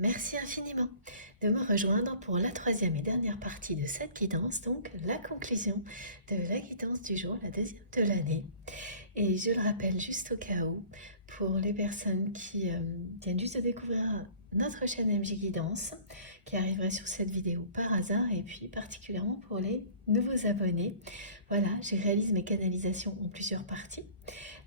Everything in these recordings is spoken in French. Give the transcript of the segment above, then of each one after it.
Merci infiniment de me rejoindre pour la troisième et dernière partie de cette guidance, donc la conclusion de la guidance du jour, la deuxième de l'année. Et je le rappelle juste au cas où, pour les personnes qui viennent juste de découvrir notre chaîne MJ Guidance, qui arriverait sur cette vidéo par hasard, et puis particulièrement pour les nouveaux abonnés. Voilà, je réalise mes canalisations en plusieurs parties.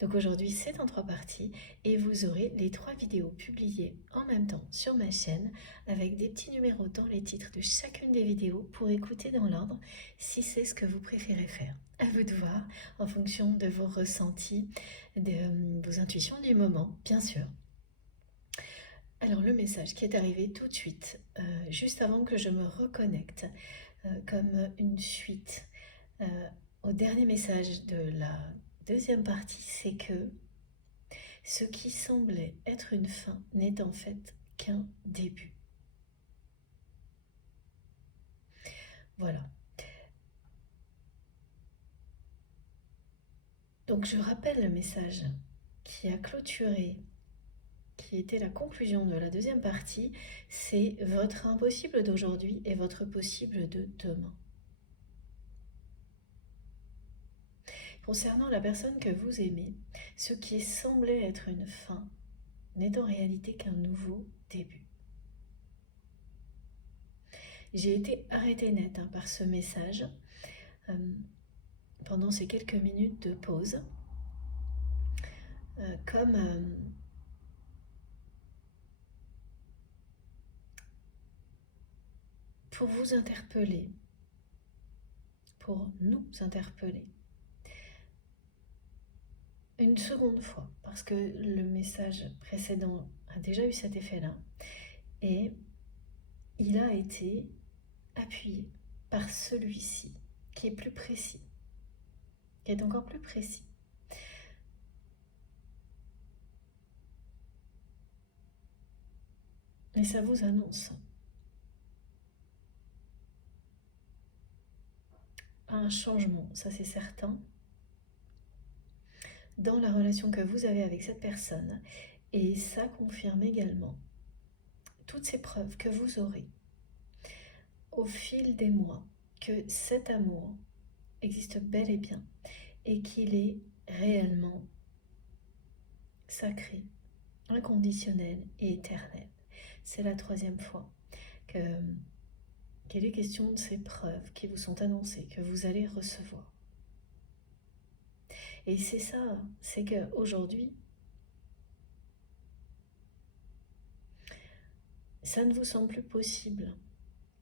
Donc aujourd'hui c'est en 3 parties et vous aurez les 3 vidéos publiées en même temps sur ma chaîne avec des petits numéros dans les titres de chacune des vidéos pour écouter dans l'ordre si c'est ce que vous préférez faire. À vous de voir en fonction de vos ressentis, de vos intuitions du moment, bien sûr. Alors le message qui est arrivé tout de suite, juste avant que je me reconnecte, comme une suite au dernier message de la deuxième partie, c'est que ce qui semblait être une fin n'est en fait qu'un début. Voilà. Donc je rappelle le message qui a clôturé, qui était la conclusion de la deuxième partie, c'est votre impossible d'aujourd'hui et votre possible de demain. Concernant la personne que vous aimez, ce qui semblait être une fin n'est en réalité qu'un nouveau début. J'ai été arrêtée net par ce message pendant ces quelques minutes de pause, comme pour vous interpeller, pour nous interpeller. Une seconde fois, parce que le message précédent a déjà eu cet effet-là, et il a été appuyé par celui-ci, qui est plus précis, qui est encore plus précis. Et ça vous annonce un changement, ça c'est certain, dans la relation que vous avez avec cette personne. Et ça confirme également toutes ces preuves que vous aurez au fil des mois que cet amour existe bel et bien et qu'il est réellement sacré, inconditionnel et éternel. C'est la troisième fois qu'il est question de ces preuves qui vous sont annoncées, que vous allez recevoir. Et c'est ça, c'est qu'aujourd'hui, ça ne vous semble plus possible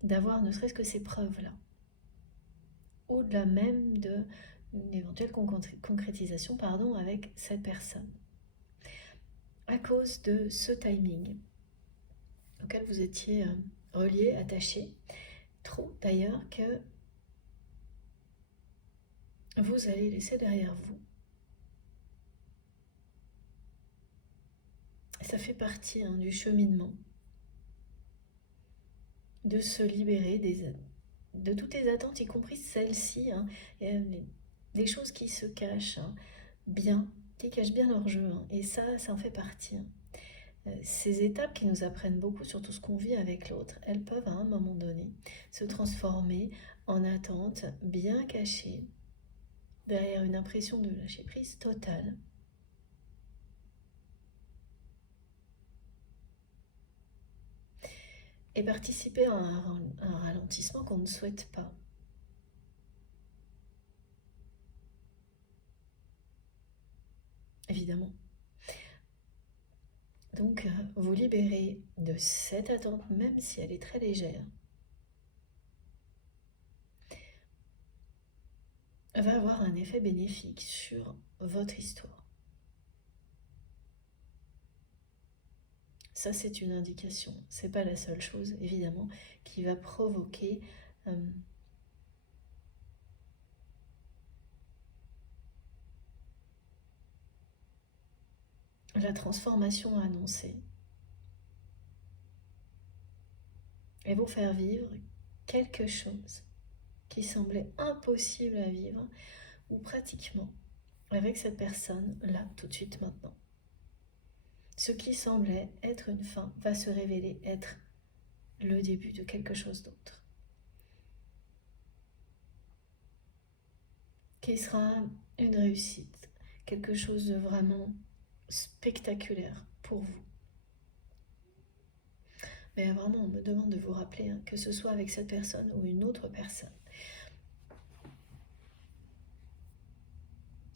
d'avoir ne serait-ce que ces preuves-là, au-delà même d'une éventuelle concrétisation avec cette personne, à cause de ce timing auquel vous étiez relié, attaché, trop d'ailleurs, que vous allez laisser derrière vous. Ça fait partie du cheminement, de se libérer de toutes les attentes, y compris celles-ci, des choses qui se cachent bien, qui cachent bien leur jeu, et ça en fait partie. Ces étapes qui nous apprennent beaucoup sur tout ce qu'on vit avec l'autre, elles peuvent à un moment donné se transformer en attentes bien cachées, derrière une impression de lâcher prise totale. Et participer à un ralentissement qu'on ne souhaite pas. Évidemment. Donc, vous libérer de cette attente, même si elle est très légère, va avoir un effet bénéfique sur votre histoire. Ça, c'est une indication. C'est pas la seule chose, évidemment, qui va provoquer la transformation annoncée et vous faire vivre quelque chose qui semblait impossible à vivre, ou pratiquement, avec cette personne là, tout de suite, maintenant. Ce qui semblait être une fin va se révéler être le début de quelque chose d'autre, qui sera une réussite, quelque chose de vraiment spectaculaire pour vous. Mais vraiment, on me demande de vous rappeler, que ce soit avec cette personne ou une autre personne,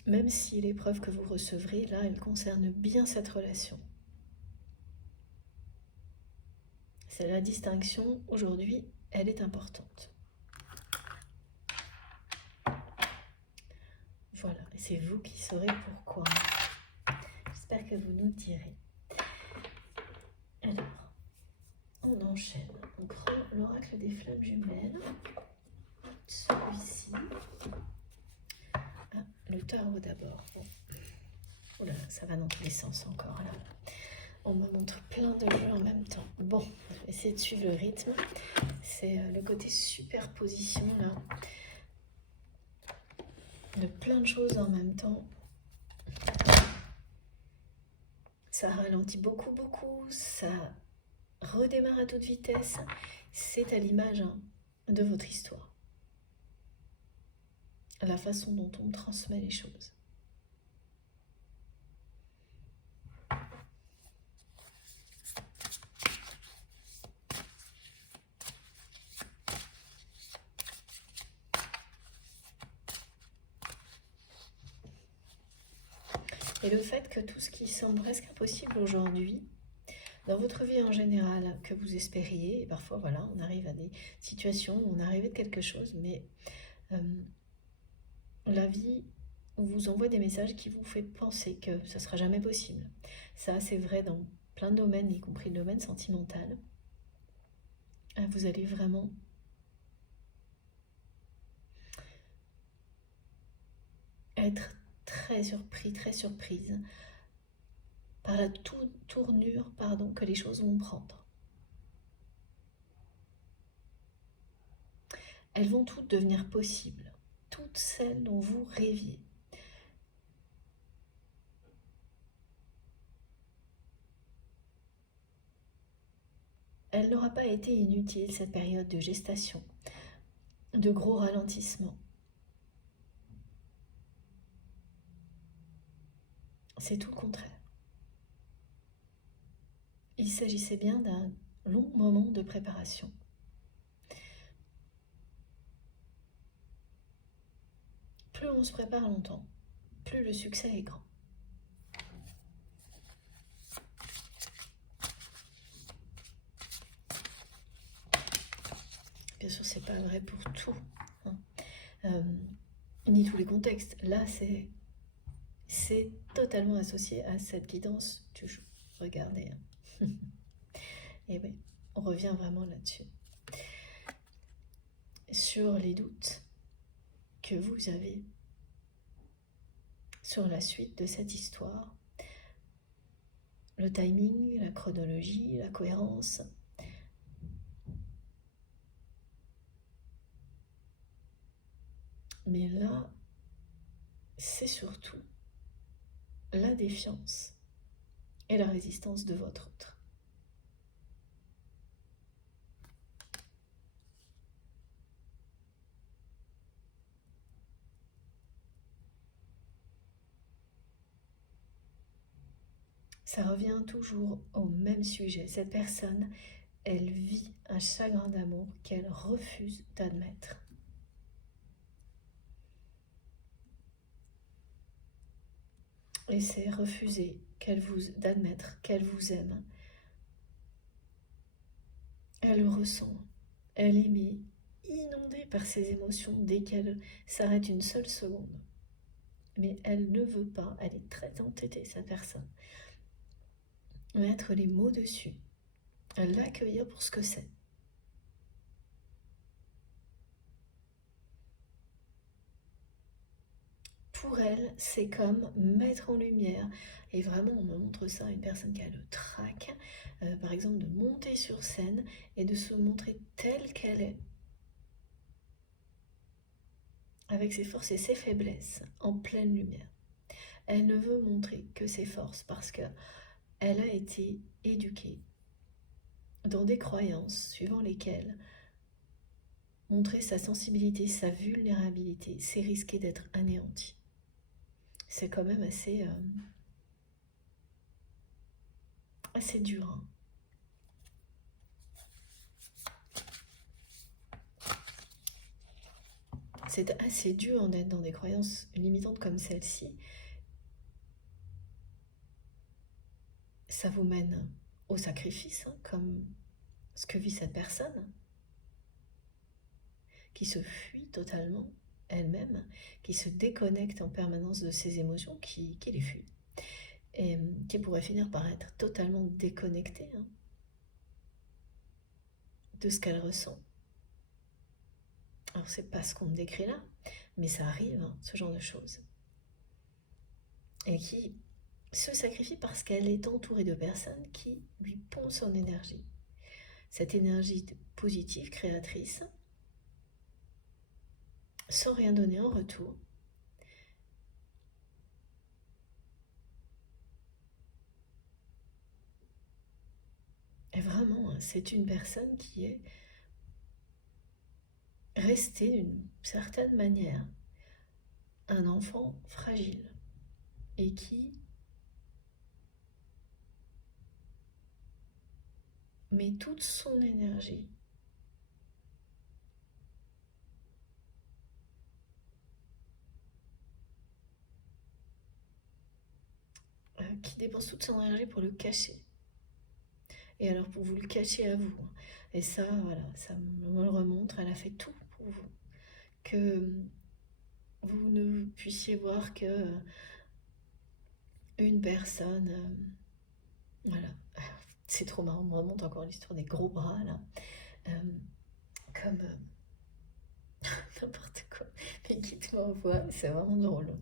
même si l'épreuve que vous recevrez, là, elle concerne bien cette relation. C'est la distinction, aujourd'hui, elle est importante. Voilà, et c'est vous qui saurez pourquoi. J'espère que vous nous direz. Alors, on enchaîne. On prend l'oracle des flammes jumelles. Celui-ci. Ah, le tarot d'abord. Bon. Oh là, ça va dans tous les sens encore là. On me montre plein de jeux en même temps. Bon, je vais essayer de suivre le rythme. C'est le côté superposition là. De plein de choses en même temps. Ça ralentit beaucoup, ça redémarre à toute vitesse. C'est à l'image de votre histoire. La façon dont on transmet les choses. Et le fait que tout ce qui semble presque impossible aujourd'hui, dans votre vie en général, que vous espériez, et parfois voilà, on arrive à des situations où on est arrivé de quelque chose, mais la vie vous envoie des messages qui vous fait penser que ça ne sera jamais possible. Ça, c'est vrai dans plein de domaines, y compris le domaine sentimental. Vous allez vraiment être très surpris, très surprise par la tournure que les choses vont prendre. Elles vont toutes devenir possibles, toutes celles dont vous rêviez. Elle n'aura pas été inutile, cette période de gestation, de gros ralentissements. C'est tout le contraire. Il s'agissait bien d'un long moment de préparation. Plus on se prépare longtemps, plus le succès est grand. Bien sûr, c'est pas vrai pour tout, ni tous les contextes. Là, c'est totalement associé à cette guidance du jour. Regardez. Et oui, on revient vraiment là-dessus. Sur les doutes que vous avez sur la suite de cette histoire, le timing, la chronologie, la cohérence. Mais là, c'est surtout la défiance et la résistance de votre autre. Ça revient toujours au même sujet. Cette personne, elle vit un chagrin d'amour qu'elle refuse d'admettre. Et c'est refuser d'admettre qu'elle vous aime. Elle le ressent. Elle est inondée par ses émotions dès qu'elle s'arrête une seule seconde. Mais elle ne veut pas, elle est très entêtée, cette personne, mettre les mots dessus, l'accueillir pour ce que c'est. Pour elle, c'est comme mettre en lumière, et vraiment on me montre ça à une personne qui a le trac, par exemple de monter sur scène et de se montrer telle qu'elle est, avec ses forces et ses faiblesses, en pleine lumière. Elle ne veut montrer que ses forces parce que elle a été éduquée dans des croyances suivant lesquelles montrer sa sensibilité, sa vulnérabilité, c'est risquer d'être anéanti. C'est quand même assez dur, hein. C'est assez dur d'être dans des croyances limitantes comme celle-ci. Ça vous mène au sacrifice, hein, comme ce que vit cette personne, qui se fuit totalement elle-même, qui se déconnecte en permanence de ses émotions, qui les fuit, et qui pourrait finir par être totalement déconnectée, hein, de ce qu'elle ressent. Alors c'est pas ce qu'on me décrit là, mais ça arrive, hein, ce genre de choses. Et qui se sacrifie parce qu'elle est entourée de personnes qui lui pompent son énergie. Cette énergie positive, créatrice, sans rien donner en retour. Et vraiment, c'est une personne qui est restée d'une certaine manière un enfant fragile et qui met toute son énergie qui dépense toute son énergie pour le cacher. Et alors pour vous le cacher à vous. Et ça, voilà, ça me le remontre, elle a fait tout pour vous. Que vous ne puissiez voir que une personne, voilà, c'est trop marrant, on me remonte encore l'histoire des gros bras là, comme n'importe quoi, mais qui te m'envoie, c'est vraiment drôle.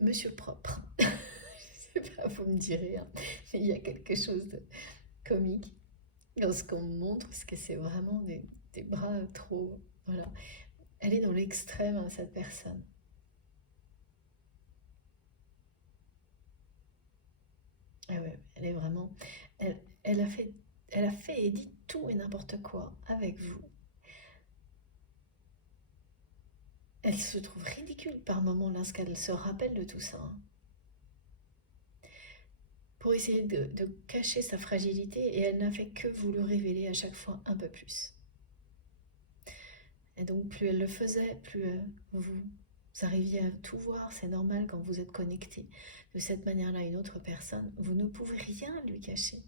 Monsieur propre, je sais pas, vous me direz, hein, mais il y a quelque chose de comique dans ce qu'on me montre, parce que c'est vraiment des bras trop, voilà. Elle est dans l'extrême, hein, cette personne. Ah ouais, elle est vraiment, elle a fait et dit tout et n'importe quoi avec vous. Elle se trouve ridicule par moments lorsqu'elle se rappelle de tout ça, hein, pour essayer de cacher sa fragilité, et elle n'a fait que vous le révéler à chaque fois un peu plus. Et donc plus elle le faisait, plus vous arriviez à tout voir. C'est normal quand vous êtes connecté de cette manière-là à une autre personne, vous ne pouvez rien lui cacher.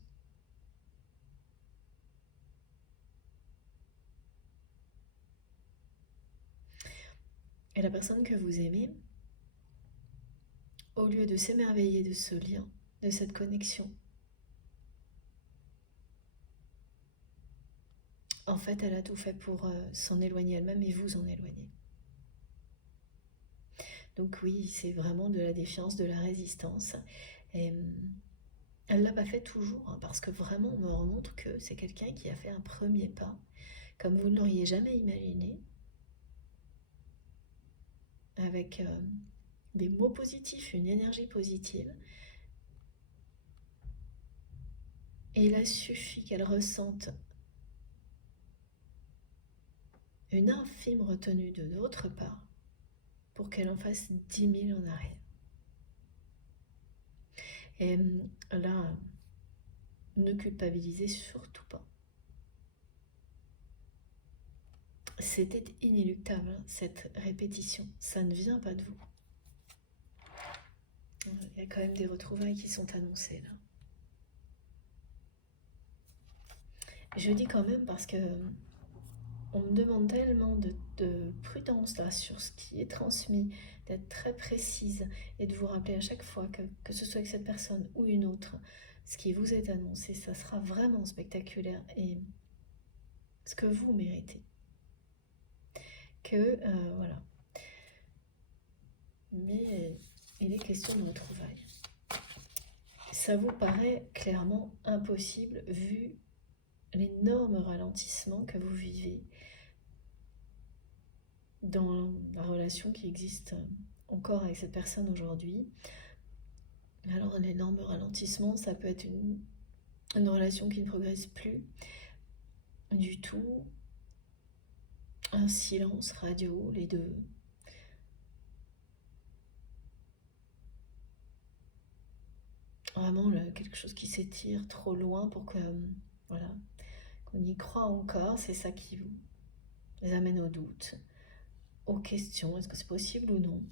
Et la personne que vous aimez, au lieu de s'émerveiller de ce lien, de cette connexion, en fait, elle a tout fait pour s'en éloigner elle-même et vous en éloigner. Donc oui, c'est vraiment de la défiance, de la résistance. Et elle ne l'a pas fait toujours, hein, parce que vraiment, on me remontre que c'est quelqu'un qui a fait un premier pas, comme vous ne l'auriez jamais imaginé, avec des mots positifs, une énergie positive. Et il a suffi qu'elle ressente une infime retenue de votre part pour qu'elle en fasse 10 000 en arrière. Et là, ne culpabilisez surtout pas. C'était inéluctable, hein, cette répétition. Ça ne vient pas de vous. Il y a quand même des retrouvailles qui sont annoncées là. Je dis quand même parce que on me demande tellement de prudence là sur ce qui est transmis, d'être très précise et de vous rappeler à chaque fois que ce soit avec cette personne ou une autre, ce qui vous est annoncé, ça sera vraiment spectaculaire et ce que vous méritez. Que voilà. Mais il est question de retrouvailles. Ça vous paraît clairement impossible vu l'énorme ralentissement que vous vivez dans la relation qui existe encore avec cette personne aujourd'hui. Alors un énorme ralentissement, ça peut être une relation qui ne progresse plus du tout, un silence radio, les deux. Vraiment là, quelque chose qui s'étire trop loin pour que, voilà, qu'on y croit encore, c'est ça qui vous amène au doute, aux questions, est-ce que c'est possible ou non?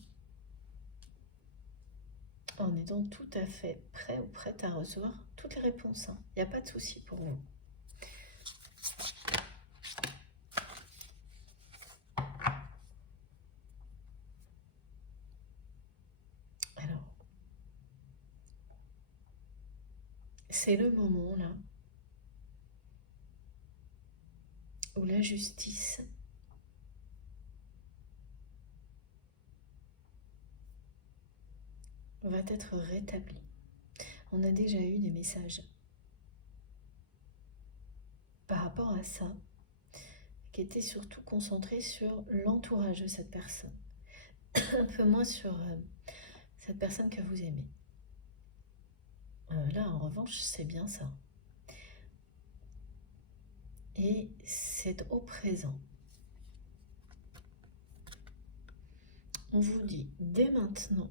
En étant tout à fait prêt ou prête à recevoir toutes les réponses. Il n'y a pas de souci pour vous. Alors, c'est le moment là où la justice va être rétablie. On a déjà eu des messages par rapport à ça, qui étaient surtout concentrés sur l'entourage de cette personne, un peu moins sur cette personne que vous aimez. Là, en revanche, c'est bien ça. Et c'est au présent. On vous dit, dès maintenant,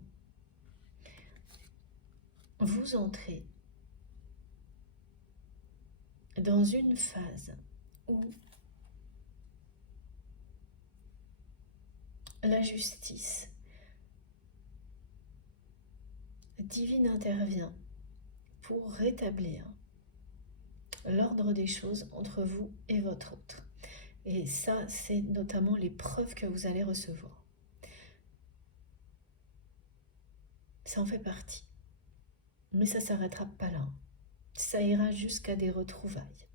vous entrez dans une phase où la justice divine intervient pour rétablir l'ordre des choses entre vous et votre autre. Et ça, c'est notamment les preuves que vous allez recevoir. Ça en fait partie. Mais ça ne s'arrêtera pas là. Ça ira jusqu'à des retrouvailles.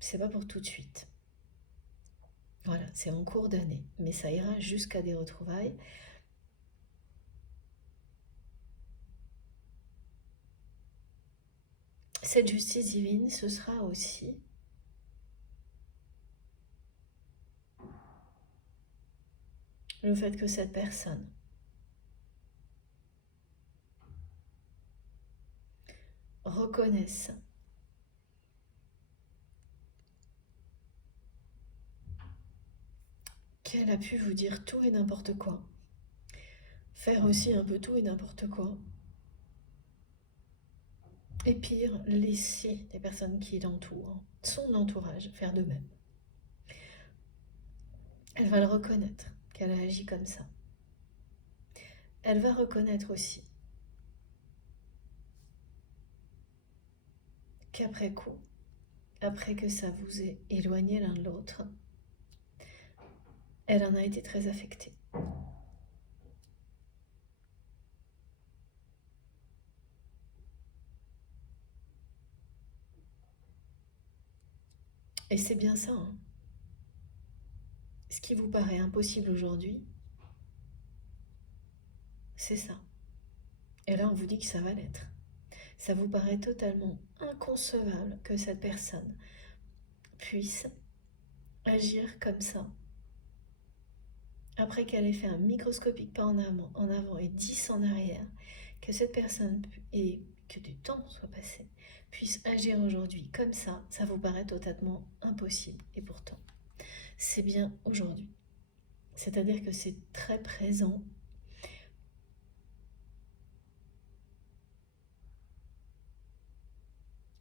C'est pas pour tout de suite. Voilà, c'est en cours d'année. Mais ça ira jusqu'à des retrouvailles. Cette justice divine, ce sera aussi le fait que cette personne reconnaisse qu'elle a pu vous dire tout et n'importe quoi, faire aussi un peu tout et n'importe quoi, et pire, laisser les personnes qui l'entourent, son entourage, faire de même. Elle va le reconnaître, qu'elle a agi comme ça. Elle va reconnaître aussi qu'après coup, après que ça vous ait éloigné l'un de l'autre, elle en a été très affectée. Et c'est bien ça, hein. Ce qui vous paraît impossible aujourd'hui, c'est ça. Et là, on vous dit que ça va l'être. Ça vous paraît totalement inconcevable que cette personne puisse agir comme ça. Après qu'elle ait fait un microscopique pas en avant et 10 en arrière, que cette personne, et que du temps soit passé, puisse agir aujourd'hui comme ça vous paraît totalement impossible. Et pourtant, c'est bien aujourd'hui. C'est-à-dire que c'est très présent.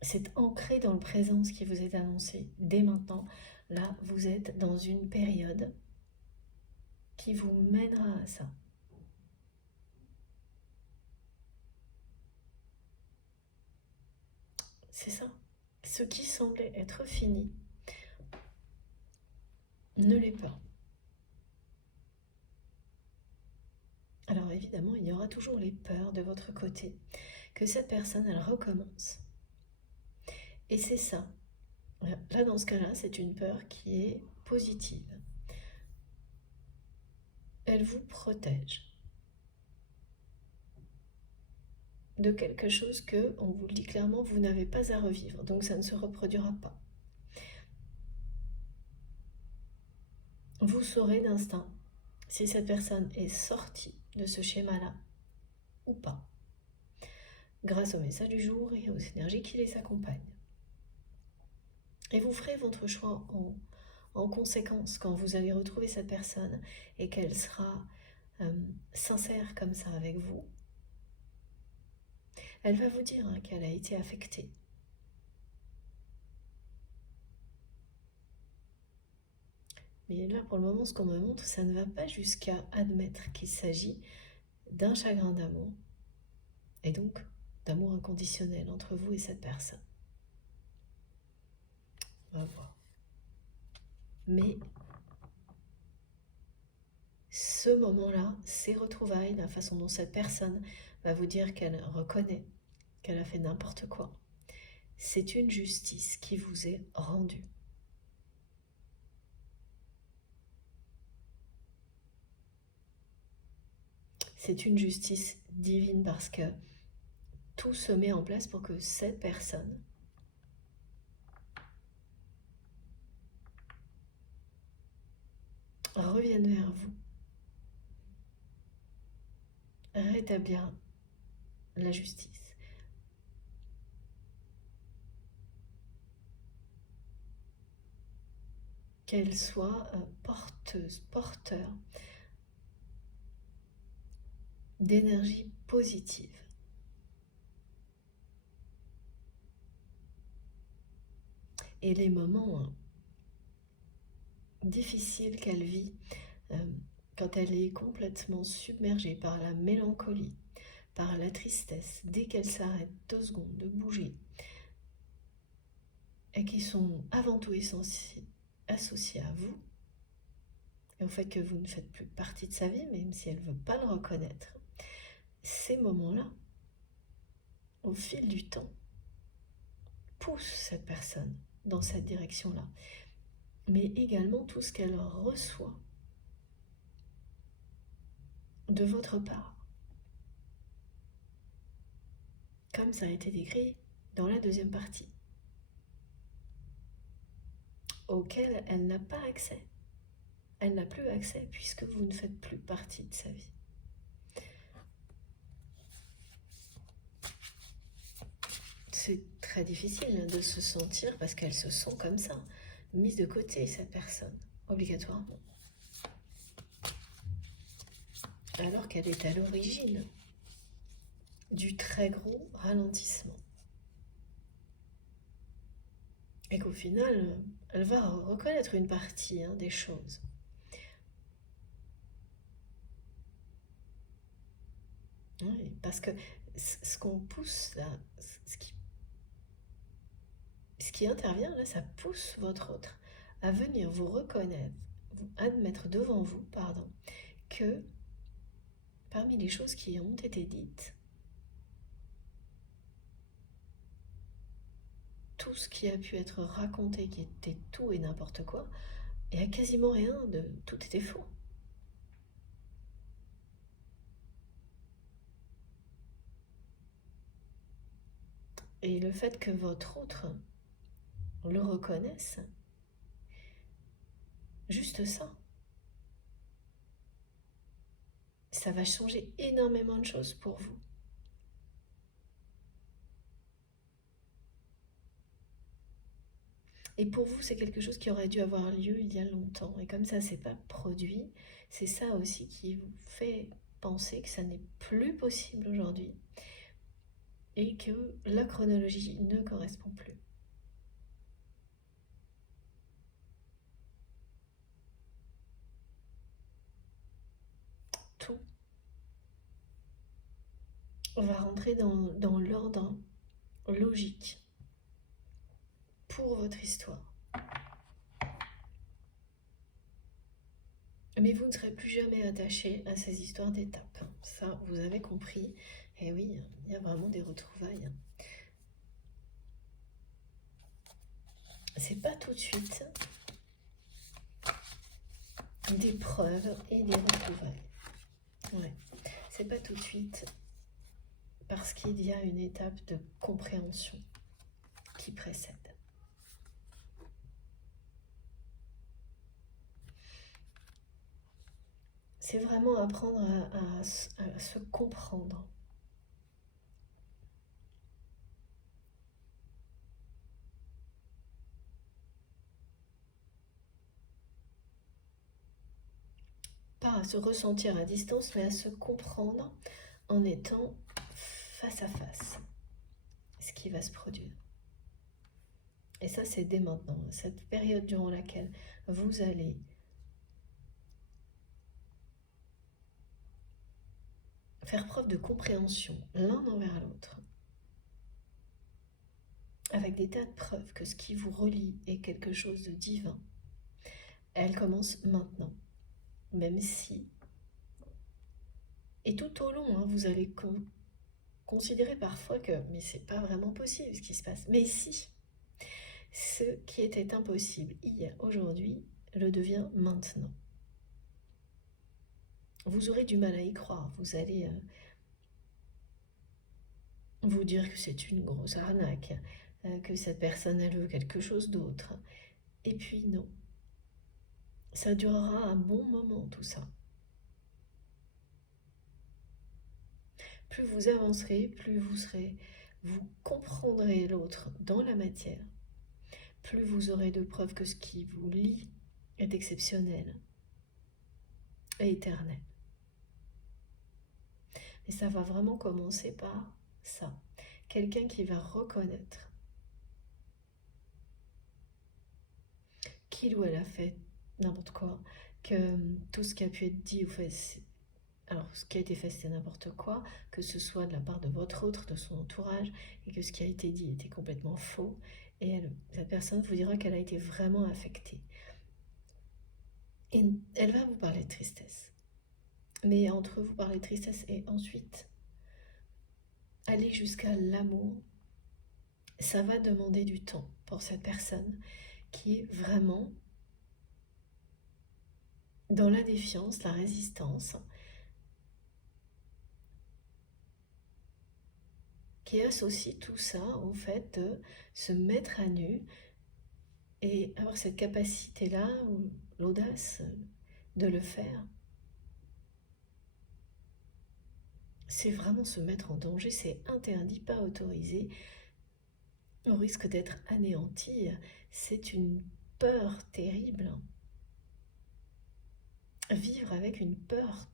C'est ancré dans le présent ce qui vous est annoncé dès maintenant. Là, vous êtes dans une période qui vous mènera à ça. C'est ça. Ce qui semblait être fini ne l'est pas. Alors évidemment, il y aura toujours les peurs de votre côté, que cette personne, elle recommence. Et c'est ça. Là, dans ce cas-là, c'est une peur qui est positive. Elle vous protège de quelque chose que, on vous le dit clairement, vous n'avez pas à revivre. Donc ça ne se reproduira pas. Vous saurez d'instinct si cette personne est sortie de ce schéma-là ou pas. grâce au message du jour et aux énergies qui les accompagnent. Et vous ferez votre choix en conséquence quand vous allez retrouver cette personne et qu'elle sera sincère comme ça avec vous. Elle va vous dire qu'elle a été affectée. Mais là, pour le moment, ce qu'on me montre, ça ne va pas jusqu'à admettre qu'il s'agit d'un chagrin d'amour, et donc d'amour inconditionnel entre vous et cette personne. On va voir. Mais ce moment-là, ces retrouvailles, la façon dont cette personne va vous dire qu'elle reconnaît qu'elle a fait n'importe quoi, c'est une justice qui vous est rendue. C'est une justice divine parce que tout se met en place pour que cette personne revienne vers vous, rétablir la justice. Qu'elle soit porteur d'énergie positive. Et les moments difficiles qu'elle vit, quand elle est complètement submergée par la mélancolie, par la tristesse, dès qu'elle s'arrête 2 secondes de bouger, et qui sont avant tout associés à vous, et au fait que vous ne faites plus partie de sa vie, même si elle ne veut pas le reconnaître, ces moments-là, au fil du temps, poussent cette personne dans cette direction-là, mais également tout ce qu'elle reçoit de votre part, comme ça a été décrit dans la deuxième partie, auquel elle n'a pas accès. Elle n'a plus accès puisque vous ne faites plus partie de sa vie. C'est très difficile de se sentir, parce qu'elle se sent comme ça, mise de côté, cette personne, obligatoirement. Alors qu'elle est à l'origine du très gros ralentissement. Et qu'au final, elle va reconnaître une partie des choses. Oui, parce que ce qu'on pousse là, ce qui intervient là, ça pousse votre autre à venir vous reconnaître, vous admettre devant vous, que parmi les choses qui ont été dites, tout ce qui a pu être raconté, qui était tout et n'importe quoi, il n'y a quasiment rien de... Tout était faux. Et le fait que votre autre le reconnaisse, juste ça va changer énormément de choses pour vous. Et pour vous, c'est quelque chose qui aurait dû avoir lieu il y a longtemps. Et comme ça, c'est pas produit, c'est ça aussi qui vous fait penser que ça n'est plus possible aujourd'hui. Et que la chronologie ne correspond plus. Tout va rentrer dans l'ordre logique pour votre histoire. Mais vous ne serez plus jamais attaché à ces histoires d'étapes. Ça, vous avez compris. Et oui, il y a vraiment des retrouvailles. C'est pas tout de suite des preuves et des retrouvailles. Ouais, c'est pas tout de suite parce qu'il y a une étape de compréhension qui précède. C'est vraiment apprendre à se comprendre. pas à se ressentir à distance, mais à se comprendre en étant face à face, ce qui va se produire. Et ça, c'est dès maintenant, cette période durant laquelle vous allez faire preuve de compréhension l'un envers l'autre, avec des tas de preuves que ce qui vous relie est quelque chose de divin. Elle commence maintenant, même si, et tout au long, vous allez considérer parfois que mais c'est pas vraiment possible ce qui se passe. Mais si, ce qui était impossible hier, aujourd'hui, le devient maintenant. Vous aurez du mal à y croire, vous allez vous dire que c'est une grosse arnaque, que cette personne elle veut quelque chose d'autre. Et puis non, ça durera un bon moment tout ça. Plus vous avancerez, plus vous comprendrez l'autre dans la matière, plus vous aurez de preuves que ce qui vous lie est exceptionnel et éternel. Et ça va vraiment commencer par ça. Quelqu'un qui va reconnaître qu'il ou elle a fait n'importe quoi, que tout ce qui a pu être dit ou fait, alors ce qui a été fait c'était n'importe quoi, que ce soit de la part de votre autre, de son entourage, et que ce qui a été dit était complètement faux, et cette personne vous dira qu'elle a été vraiment affectée. Et elle va vous parler de tristesse. Mais entre vous parler de tristesse et ensuite aller jusqu'à l'amour, ça va demander du temps pour cette personne qui est vraiment dans la défiance, la résistance, qui associe tout ça au fait de se mettre à nu et avoir cette capacité-là, ou l'audace de le faire. C'est vraiment se mettre en danger, c'est interdit, pas autorisé. On risque d'être anéanti, c'est une peur terrible. Vivre avec une peur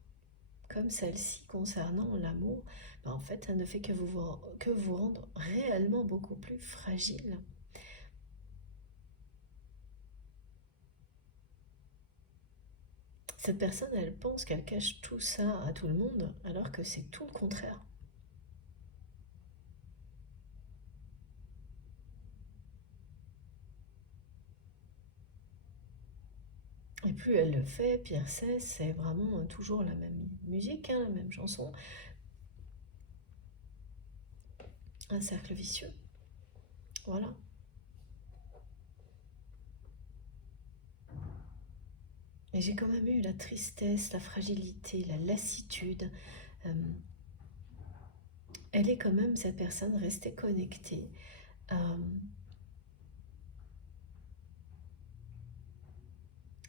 comme celle-ci concernant l'amour, en fait, ça ne fait que vous rendre réellement beaucoup plus fragile. Cette personne, elle pense qu'elle cache tout ça à tout le monde, alors que c'est tout le contraire. Et plus elle le fait, pire c'est vraiment toujours la même musique, la même chanson. Un cercle vicieux. Voilà. Et j'ai quand même eu la tristesse, la fragilité, la lassitude. Elle est quand même, cette personne, restée connectée à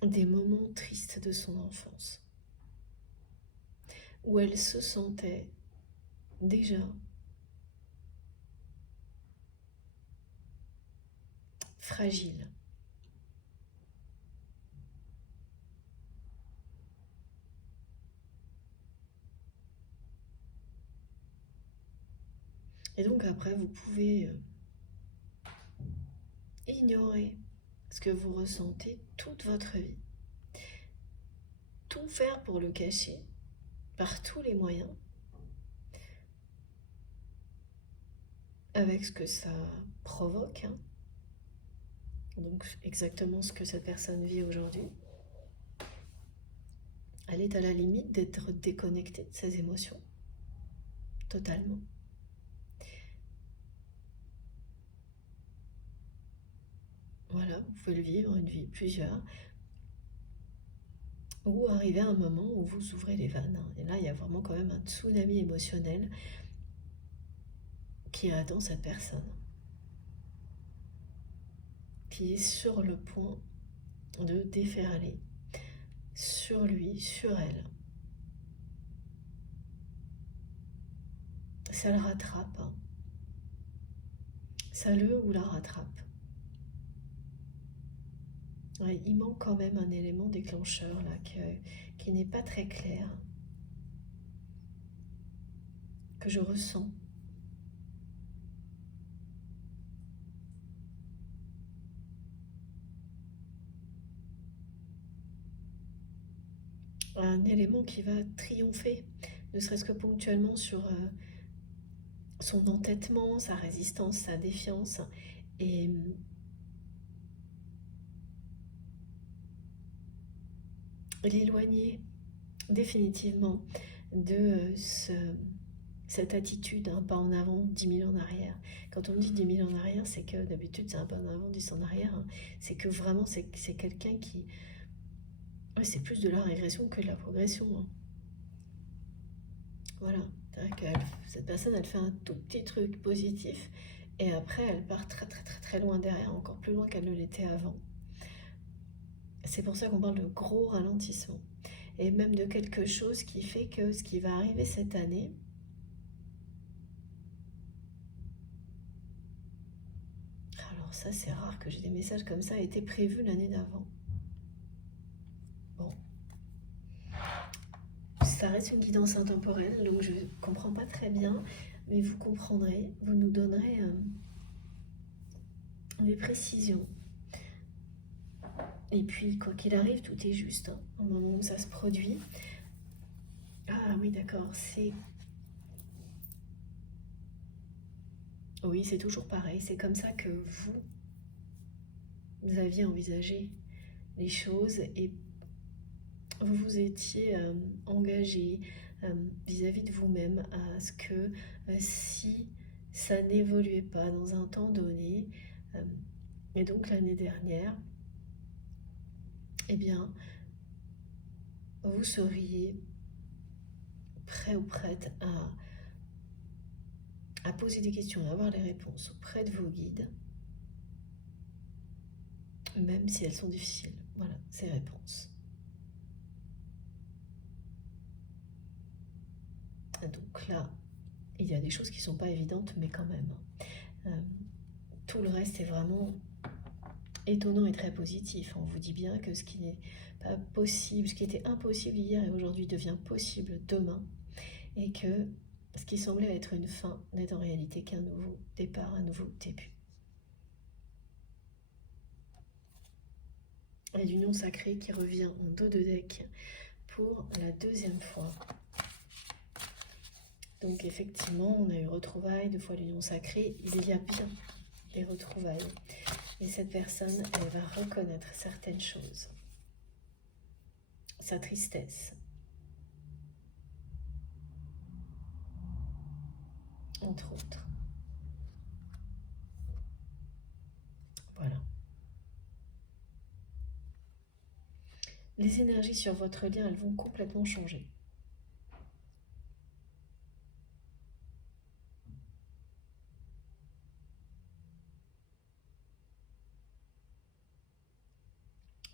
des moments tristes de son enfance, où elle se sentait déjà fragile. Et donc après, vous pouvez ignorer ce que vous ressentez toute votre vie. Tout faire pour le cacher, par tous les moyens, avec ce que ça provoque. Donc exactement ce que cette personne vit aujourd'hui. Elle est à la limite d'être déconnectée de ses émotions, totalement. Voilà, vous pouvez le vivre, une vie, plusieurs, ou arriver à un moment où vous ouvrez les vannes. Et là, il y a vraiment quand même un tsunami émotionnel qui attend cette personne, qui est sur le point de déferler sur lui, sur elle. Ça le rattrape, ça le ou la rattrape. Ouais, il manque quand même un élément déclencheur là qui n'est pas très clair, que je ressens. Un élément qui va triompher, ne serait-ce que ponctuellement sur son entêtement, sa résistance, sa défiance, et l'éloigner définitivement de cette attitude, un pas en avant, 10 000 en arrière. Quand on me dit 10 000 en arrière, c'est que d'habitude c'est un pas en avant, 10 en arrière, hein. C'est que vraiment c'est quelqu'un qui... Ouais, c'est plus de la régression que de la progression, hein. Voilà, c'est-à-dire que cette personne, elle fait un tout petit truc positif, et après elle part très très très très loin derrière, encore plus loin qu'elle ne l'était avant. C'est pour ça qu'on parle de gros ralentissement, et même de quelque chose qui fait que ce qui va arriver cette année, alors ça c'est rare que j'ai des messages comme ça, a été prévu l'année d'avant. Bon, ça reste une guidance intemporelle, donc je ne comprends pas très bien, mais vous comprendrez, vous nous donnerez des précisions. Et puis, quoi qu'il arrive, tout est juste, hein, au moment où ça se produit. Ah oui, d'accord, c'est... Oui, c'est toujours pareil, c'est comme ça que vous aviez envisagé les choses, et vous vous étiez engagé vis-à-vis de vous-même à ce que si ça n'évoluait pas dans un temps donné, et donc l'année dernière, eh bien, vous seriez prêt ou prête à poser des questions, à avoir les réponses auprès de vos guides, même si elles sont difficiles. Voilà, ces réponses. Donc là, il y a des choses qui ne sont pas évidentes, mais quand même. Tout le reste est vraiment étonnant et très positif. On vous dit bien que ce qui n'est pas possible, ce qui était impossible hier et aujourd'hui devient possible demain, et que ce qui semblait être une fin n'est en réalité qu'un nouveau départ, un nouveau début. Et l'union sacrée qui revient en dos de deck pour la deuxième fois. Donc effectivement, on a eu retrouvailles, 2 fois l'union sacrée, il y a bien des retrouvailles. Et cette personne, elle va reconnaître certaines choses. Sa tristesse, entre autres. Voilà. Les énergies sur votre lien, elles vont complètement changer.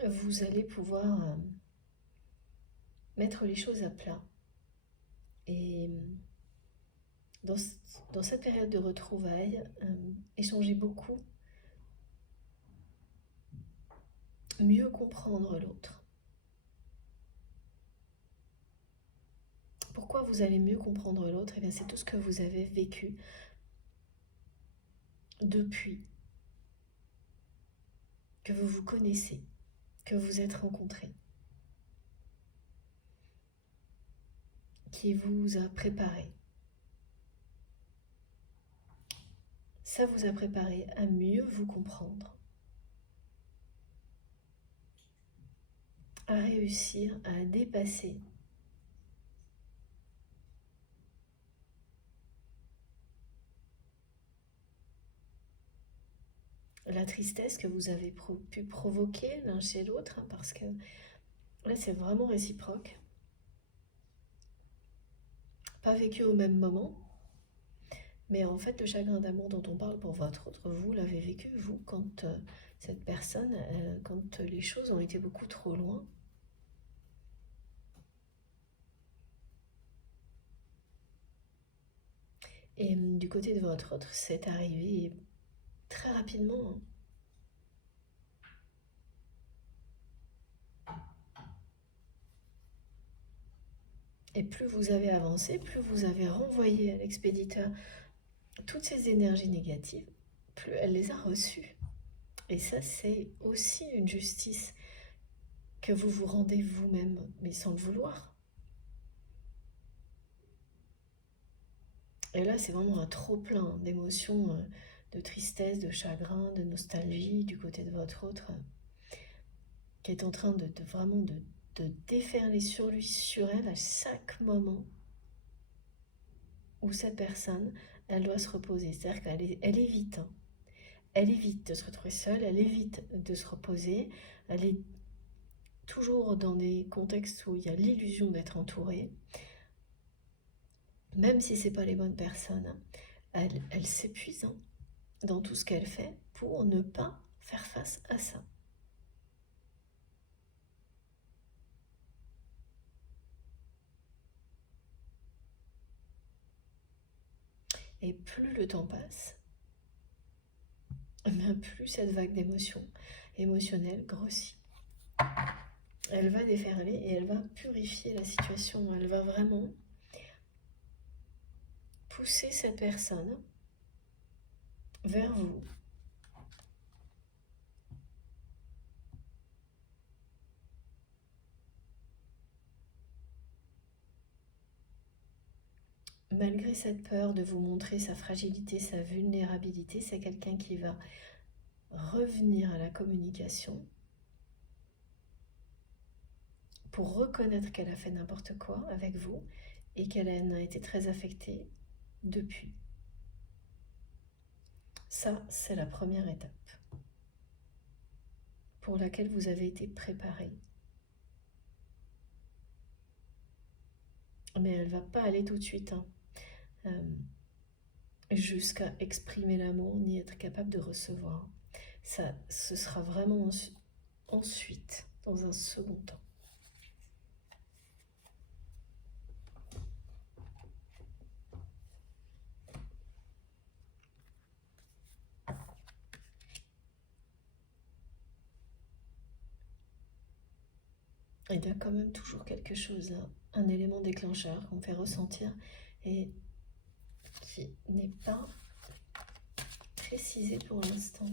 Vous allez pouvoir mettre les choses à plat. Et dans cette période de retrouvailles, échanger beaucoup, mieux comprendre l'autre. Pourquoi vous allez mieux comprendre l'autre? Eh bien, c'est tout ce que vous avez vécu depuis que vous vous connaissez, que vous êtes rencontrés, qui vous a préparé. Ça vous a préparé à mieux vous comprendre, à réussir à dépasser la tristesse que vous avez pu provoquer l'un chez l'autre, hein, parce que là c'est vraiment réciproque. Pas vécu au même moment, mais en fait le chagrin d'amour dont on parle pour votre autre, vous l'avez vécu, vous, quand cette personne, quand les choses ont été beaucoup trop loin. Et du côté de votre autre, c'est arrivé très rapidement, hein. Et plus vous avez avancé, plus vous avez renvoyé à l'expéditeur toutes ces énergies négatives, plus elle les a reçues. Et ça, c'est aussi une justice que vous vous rendez vous-même, mais sans le vouloir. Et là, c'est vraiment un trop-plein d'émotions, de tristesse, de chagrin, de nostalgie du côté de votre autre, qui est en train de vraiment de déferler sur lui, sur elle, à chaque moment où cette personne, elle doit se reposer. C'est-à-dire qu'elle évite, hein. Elle évite de se retrouver seule, elle évite de se reposer, elle est toujours dans des contextes où il y a l'illusion d'être entourée, même si ce n'est pas les bonnes personnes. Elle s'épuise, hein, dans tout ce qu'elle fait pour ne pas faire face à ça. Et plus le temps passe, plus cette vague d'émotions émotionnelles grossit. Elle va déferler et elle va purifier la situation. Elle va vraiment pousser cette personne vers vous. Malgré cette peur de vous montrer sa fragilité, sa vulnérabilité, c'est quelqu'un qui va revenir à la communication pour reconnaître qu'elle a fait n'importe quoi avec vous et qu'elle en a été très affectée depuis. Ça, c'est la première étape pour laquelle vous avez été préparé. Mais elle ne va pas aller tout de suite, hein, jusqu'à exprimer l'amour ni être capable de recevoir. Ça, ce sera vraiment ensuite, dans un second temps. Il y a quand même toujours quelque chose, hein, un élément déclencheur qu'on fait ressentir et qui n'est pas précisé pour l'instant.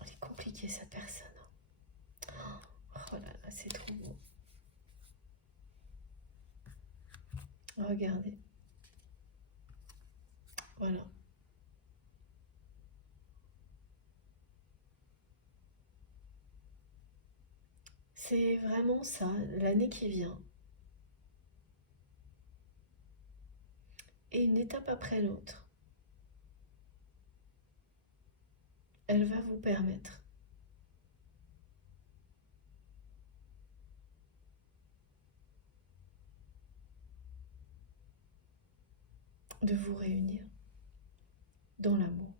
Elle est compliquée, cette personne. Oh là là, c'est trop beau. Regardez. Voilà. C'est vraiment ça, l'année qui vient. Et une étape après l'autre, elle va vous permettre de vous réunir dans l'amour.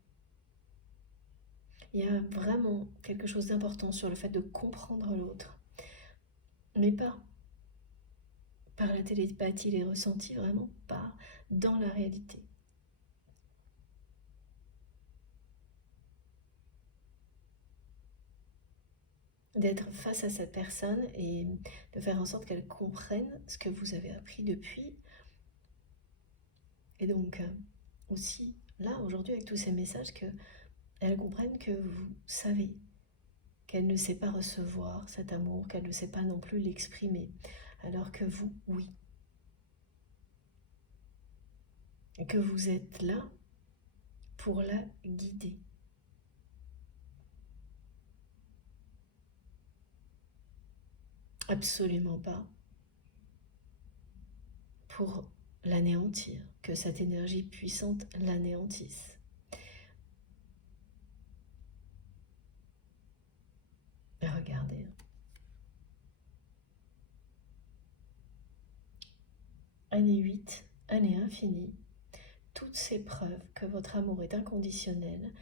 Il y a vraiment quelque chose d'important sur le fait de comprendre l'autre, mais pas par la télépathie, les ressentis, vraiment pas dans la réalité. D'être face à cette personne et de faire en sorte qu'elle comprenne ce que vous avez appris depuis. Et donc aussi, là, aujourd'hui, avec tous ces messages, qu'elle comprenne que vous savez qu'elle ne sait pas recevoir cet amour, qu'elle ne sait pas non plus l'exprimer, alors que vous, oui. Et que vous êtes là pour la guider. Absolument pas pour l'anéantir, que cette énergie puissante l'anéantisse. Regardez. Année 8, année infinie, toutes ces preuves que votre amour est inconditionnel,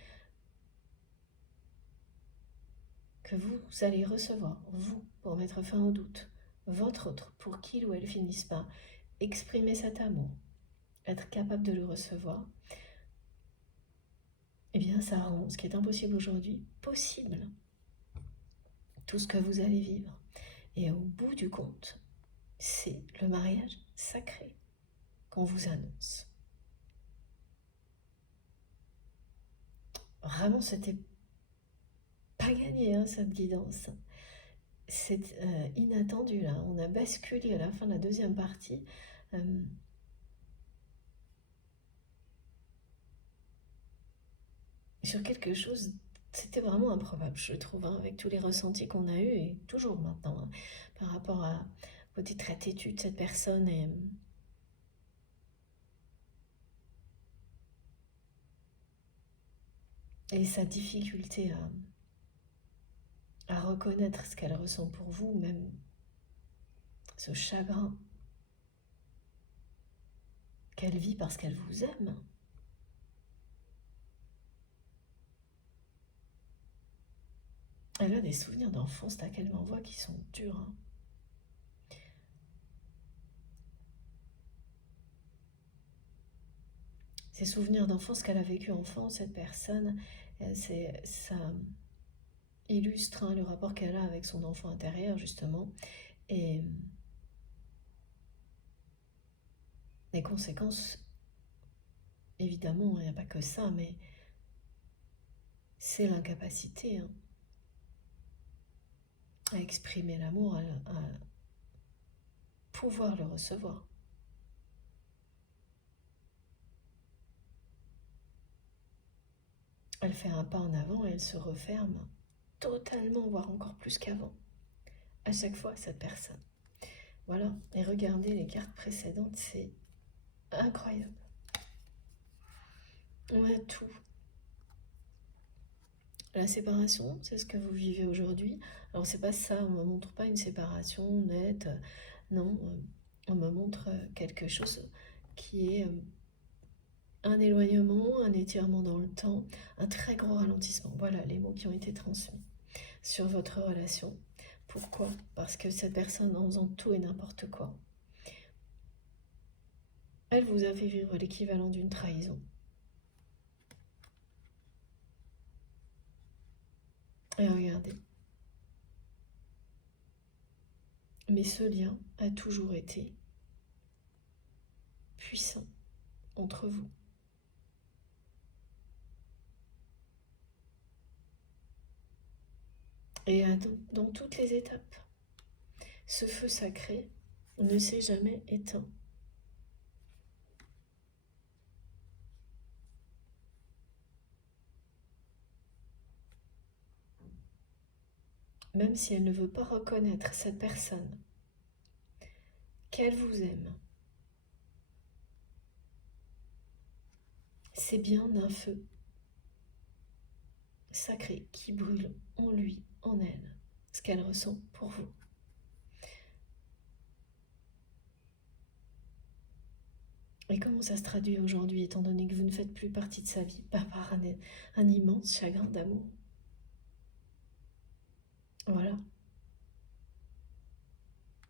que vous allez recevoir, vous, pour mettre fin au doute, votre autre, pour qu'il ou elle finisse par exprimer cet amour, être capable de le recevoir, eh bien ça rend ce qui est impossible aujourd'hui possible. tout ce que vous allez vivre. Et au bout du compte, c'est le mariage sacré qu'on vous annonce. Vraiment, c'était pas gagné, hein, cette guidance. C'est inattendu, là. On a basculé à la fin de la deuxième partie. Sur quelque chose, c'était vraiment improbable, je trouve, hein, avec tous les ressentis qu'on a eus, et toujours maintenant, hein, par rapport au détraité de cette personne et sa difficulté à reconnaître ce qu'elle ressent pour vous, même ce chagrin qu'elle vit parce qu'elle vous aime. Elle a des souvenirs d'enfance qu'elle m'envoie qui sont durs, hein. Ces souvenirs d'enfance qu'elle a vécu enfant, cette personne, ça illustre, hein, le rapport qu'elle a avec son enfant intérieur, justement, et les conséquences, évidemment, il n'y a pas que ça, mais c'est l'incapacité, hein, à exprimer l'amour, à pouvoir le recevoir. Elle fait un pas en avant et elle se referme totalement, voire encore plus qu'avant, à chaque fois, cette personne. Voilà, et regardez les cartes précédentes, c'est incroyable. On a tout. La séparation, c'est ce que vous vivez aujourd'hui. Alors c'est pas ça, on ne me montre pas une séparation nette, non, on me montre quelque chose qui est un éloignement, un étirement dans le temps, un très gros ralentissement. Voilà les mots qui ont été transmis sur votre relation. Pourquoi? Parce que cette personne, en faisant tout et n'importe quoi, elle vous a fait vivre l'équivalent d'une trahison. Et regardez. Mais ce lien a toujours été puissant entre vous. Et dans toutes les étapes, ce feu sacré ne s'est jamais éteint. Même si elle ne veut pas reconnaître cette personne, qu'elle vous aime, c'est bien un feu sacré qui brûle en lui, en elle, ce qu'elle ressent pour vous. Et comment ça se traduit aujourd'hui, étant donné que vous ne faites plus partie de sa vie, par un immense chagrin d'amour? Voilà.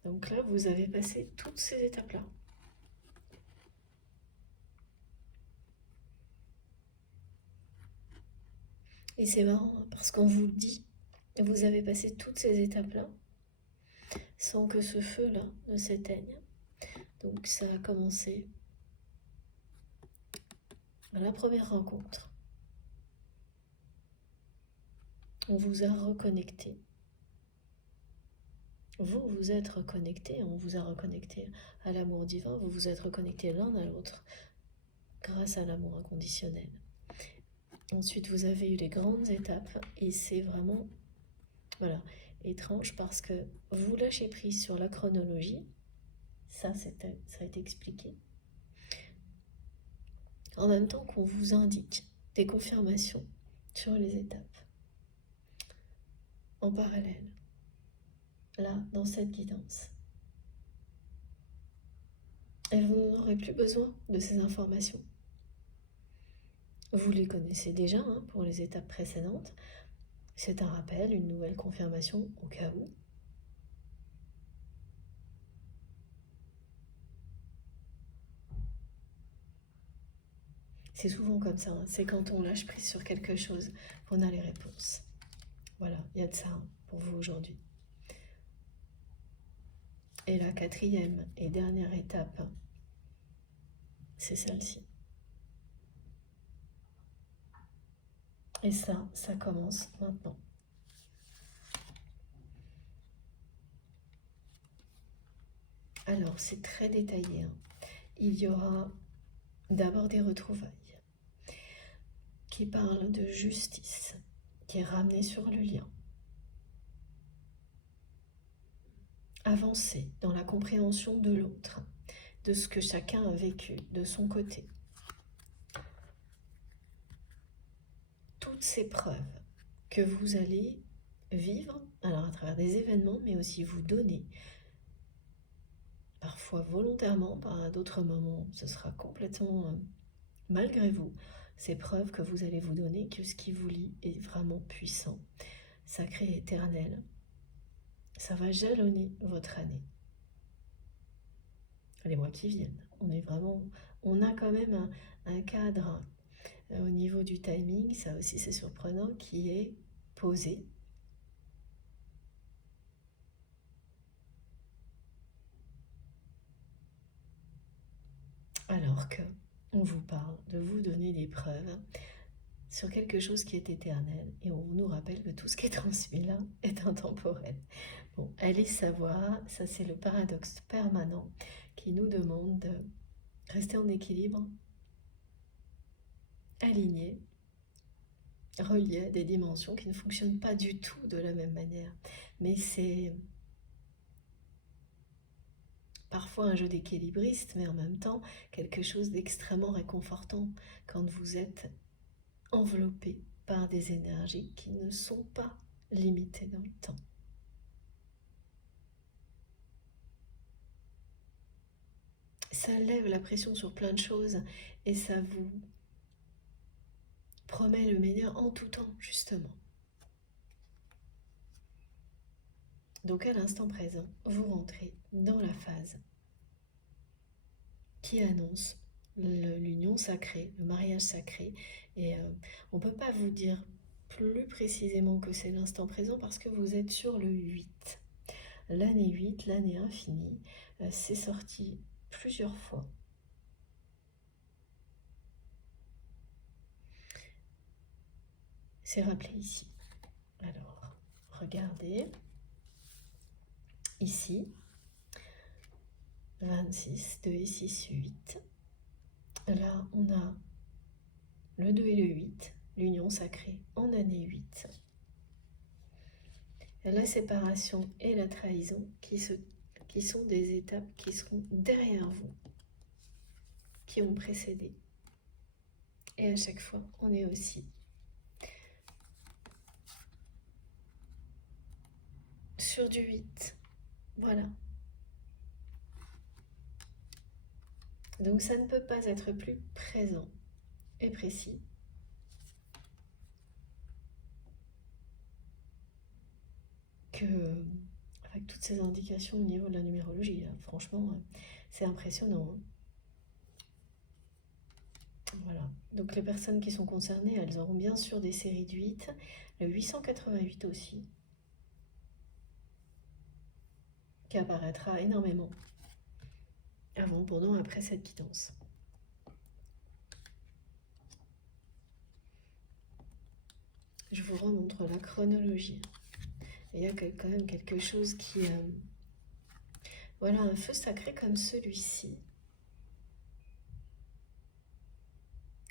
Donc là, vous avez passé toutes ces étapes-là. Et c'est marrant, hein, parce qu'on vous le dit, vous avez passé toutes ces étapes-là sans que ce feu-là ne s'éteigne. Donc ça a commencé à la première rencontre. On vous a reconnecté. Vous vous êtes reconnecté, on vous a reconnecté à l'amour divin, vous vous êtes reconnectés l'un à l'autre grâce à l'amour inconditionnel. Ensuite, vous avez eu les grandes étapes et c'est vraiment, voilà, étrange parce que vous lâchez prise sur la chronologie, ça a été expliqué, en même temps qu'on vous indique des confirmations sur les étapes. En parallèle, là, dans cette guidance. Et vous n'aurez plus besoin de ces informations. Vous les connaissez déjà, hein, pour les étapes précédentes. C'est un rappel, une nouvelle confirmation au cas où. C'est souvent comme ça, hein. C'est quand on lâche prise sur quelque chose qu'on a les réponses. Voilà, il y a de ça, hein. pour vous aujourd'hui. Et la quatrième et dernière étape, c'est celle-ci. Et ça commence maintenant. Alors, c'est très détaillé, hein. Il y aura d'abord des retrouvailles qui parlent de justice, qui est ramenée sur le lien. Avancer dans la compréhension de l'autre, de ce que chacun a vécu de son côté. Toutes ces preuves que vous allez vivre, alors à travers des événements, mais aussi vous donner, parfois volontairement, par d'autres moments, ce sera complètement malgré vous, ces preuves que vous allez vous donner que ce qui vous lie est vraiment puissant, sacré et éternel. Ça va jalonner votre année. Les mois qui viennent. On a quand même un cadre au niveau du timing, ça aussi c'est surprenant, qui est posé. Alors que on vous parle de vous donner des preuves sur quelque chose qui est éternel et on nous rappelle que tout ce qui est transmis là est intemporel. Bon, allez savoir, ça c'est le paradoxe permanent qui nous demande de rester en équilibre, aligné, relié à des dimensions qui ne fonctionnent pas du tout de la même manière. Mais c'est parfois un jeu d'équilibriste, mais en même temps quelque chose d'extrêmement réconfortant quand vous êtes enveloppé par des énergies qui ne sont pas limitées dans le temps. Ça lève la pression sur plein de choses et ça vous promet le meilleur en tout temps, justement. Donc à l'instant présent, vous rentrez dans la phase qui annonce l'union sacrée, le mariage sacré. Et on ne peut pas vous dire plus précisément que c'est l'instant présent parce que vous êtes sur le 8. L'année 8, l'année infinie, c'est sorti plusieurs fois. C'est rappelé ici. Alors, regardez. Ici, 26, 2 et 6, 8. Là, on a le 2 et le 8, l'union sacrée en année 8. La séparation et la trahison qui sont des étapes qui seront derrière vous, qui ont précédé. Et à chaque fois, on est aussi sur du 8. Voilà. Donc ça ne peut pas être plus présent et précis que avec toutes ces indications au niveau de la numérologie. Franchement, c'est impressionnant. Voilà. Donc les personnes qui sont concernées, elles auront bien sûr des séries de 8, le 888 aussi, qui apparaîtra énormément avant, pendant, après cette quittance. Je vous remontre la chronologie. Il y a quand même quelque chose qui... voilà, un feu sacré comme celui-ci.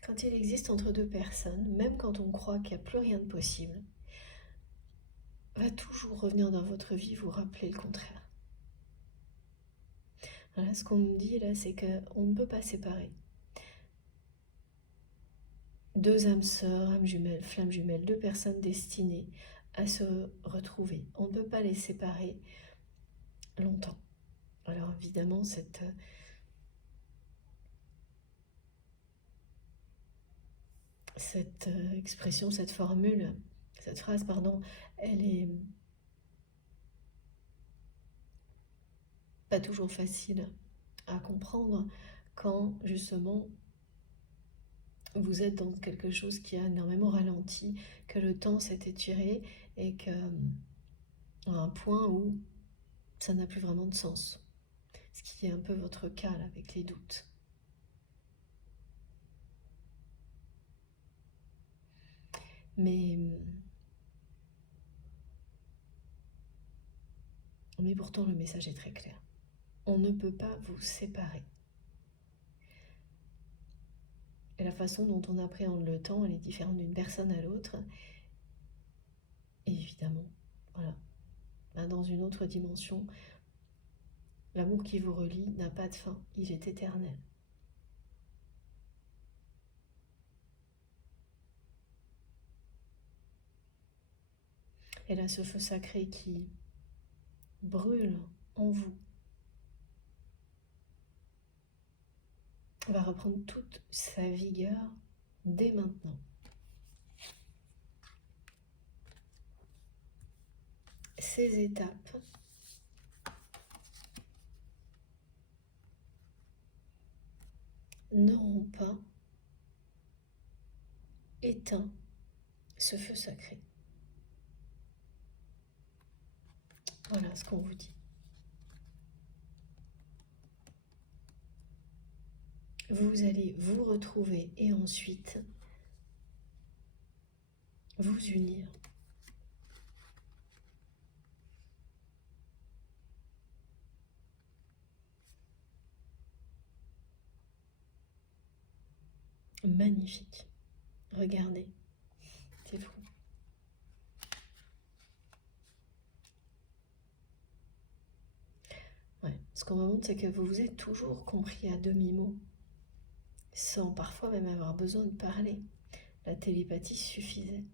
Quand il existe entre deux personnes, même quand on croit qu'il n'y a plus rien de possible, va toujours revenir dans votre vie vous rappeler le contraire. Voilà, ce qu'on me dit là, c'est qu'on ne peut pas séparer deux âmes sœurs, âmes jumelles, flammes jumelles, deux personnes destinées à se retrouver. On ne peut pas les séparer longtemps. Alors évidemment, cette expression, cette formule, cette phrase, pardon, elle est pas toujours facile à comprendre quand justement vous êtes dans quelque chose qui a énormément ralenti, que le temps s'est étiré et que à un point où ça n'a plus vraiment de sens. Ce qui est un peu votre cas là, avec les doutes. Mais pourtant le message est très clair. On ne peut pas vous séparer. Et la façon dont on appréhende le temps, elle est différente d'une personne à l'autre. Et évidemment, voilà, dans une autre dimension, l'amour qui vous relie n'a pas de fin, il est éternel. Et là, ce feu sacré qui brûle en vous va reprendre toute sa vigueur dès maintenant. Ces étapes n'auront pas éteint ce feu sacré. Voilà ce qu'on vous dit. Vous allez vous retrouver et ensuite vous unir. Magnifique. Regardez, c'est fou. Ouais. Ce qu'on me montre, c'est que vous vous êtes toujours compris à demi-mot, sans parfois même avoir besoin de parler. La télépathie suffisait.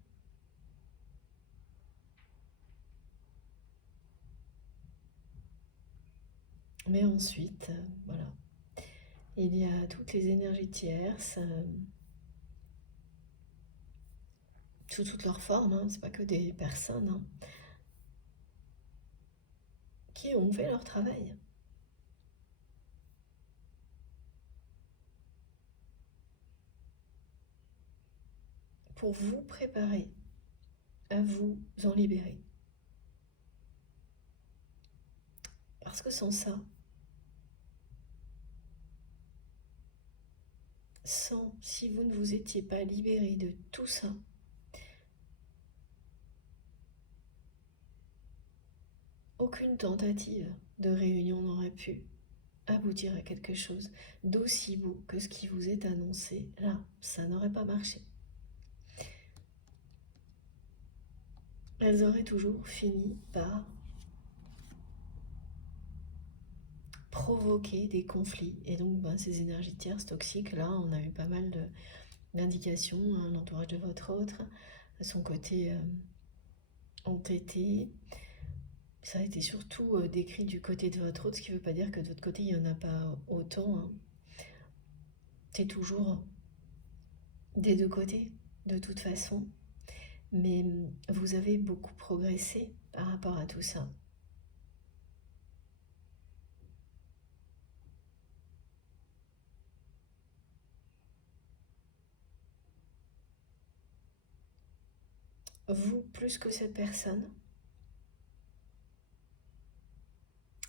Mais ensuite, voilà, il y a toutes les énergies tierces, sous toutes leurs formes, hein, c'est pas que des personnes, hein, qui ont fait leur travail. Pour vous préparer à vous en libérer. Parce que sans ça, si vous ne vous étiez pas libéré de tout ça, aucune tentative de réunion n'aurait pu aboutir à quelque chose d'aussi beau que ce qui vous est annoncé. Là, ça n'aurait pas marché. Elles auraient toujours fini par provoquer des conflits. Et donc, ces énergies tierces toxiques, là, on a eu pas mal d'indications. Hein, l'entourage de votre autre, son côté entêté. Ça a été surtout décrit du côté de votre autre, ce qui ne veut pas dire que de votre côté, il n'y en a pas autant. Hein. C'est toujours des deux côtés, de toute façon. Mais vous avez beaucoup progressé par rapport à tout ça. Vous, plus que cette personne,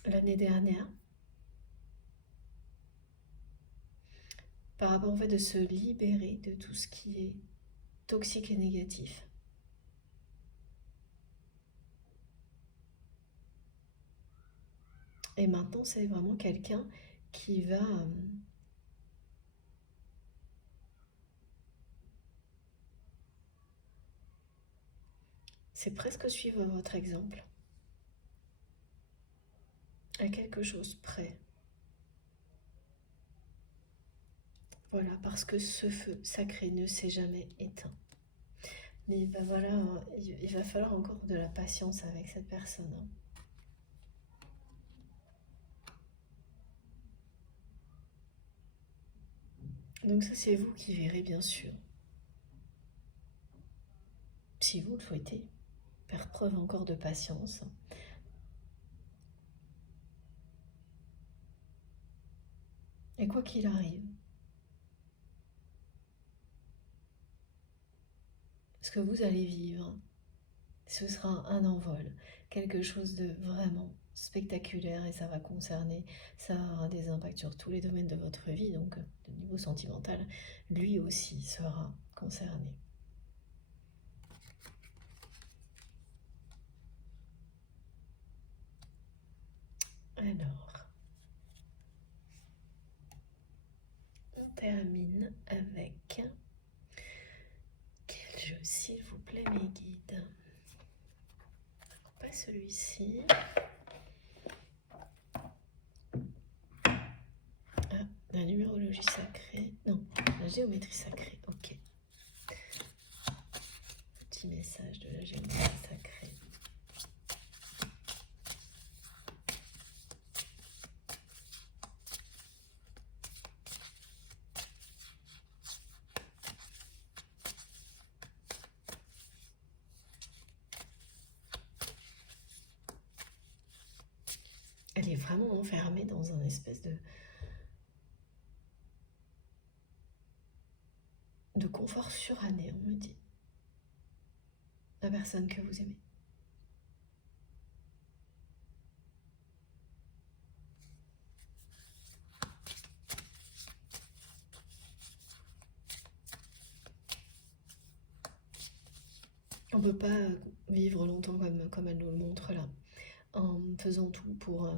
l'année dernière, par rapport au fait de se libérer de tout ce qui est toxique et négatif. Et maintenant, c'est vraiment quelqu'un qui va c'est presque suivre votre exemple. À quelque chose près. Voilà, parce que ce feu sacré ne s'est jamais éteint. Mais il va falloir encore de la patience avec cette personne. Hein. Donc ça, c'est vous qui verrez, bien sûr. Si vous le souhaitez, faire preuve encore de patience. Et quoi qu'il arrive, ce que vous allez vivre Ce sera un envol, quelque chose de vraiment spectaculaire et ça va concerner, ça aura des impacts sur tous les domaines de votre vie, donc de niveau sentimental, lui aussi sera concerné. Alors, on termine avec quel jeu, s'il vous plaît, mes guides? Pas celui-ci. Ah, la numérologie sacrée. Non, la géométrie sacrée. Ok. Petit message de la géométrie sacrée. Elle est vraiment enfermée dans un espèce de confort suranné, on me dit. La personne que vous aimez. On ne peut pas vivre longtemps comme elle nous le montre là, en faisant tout pour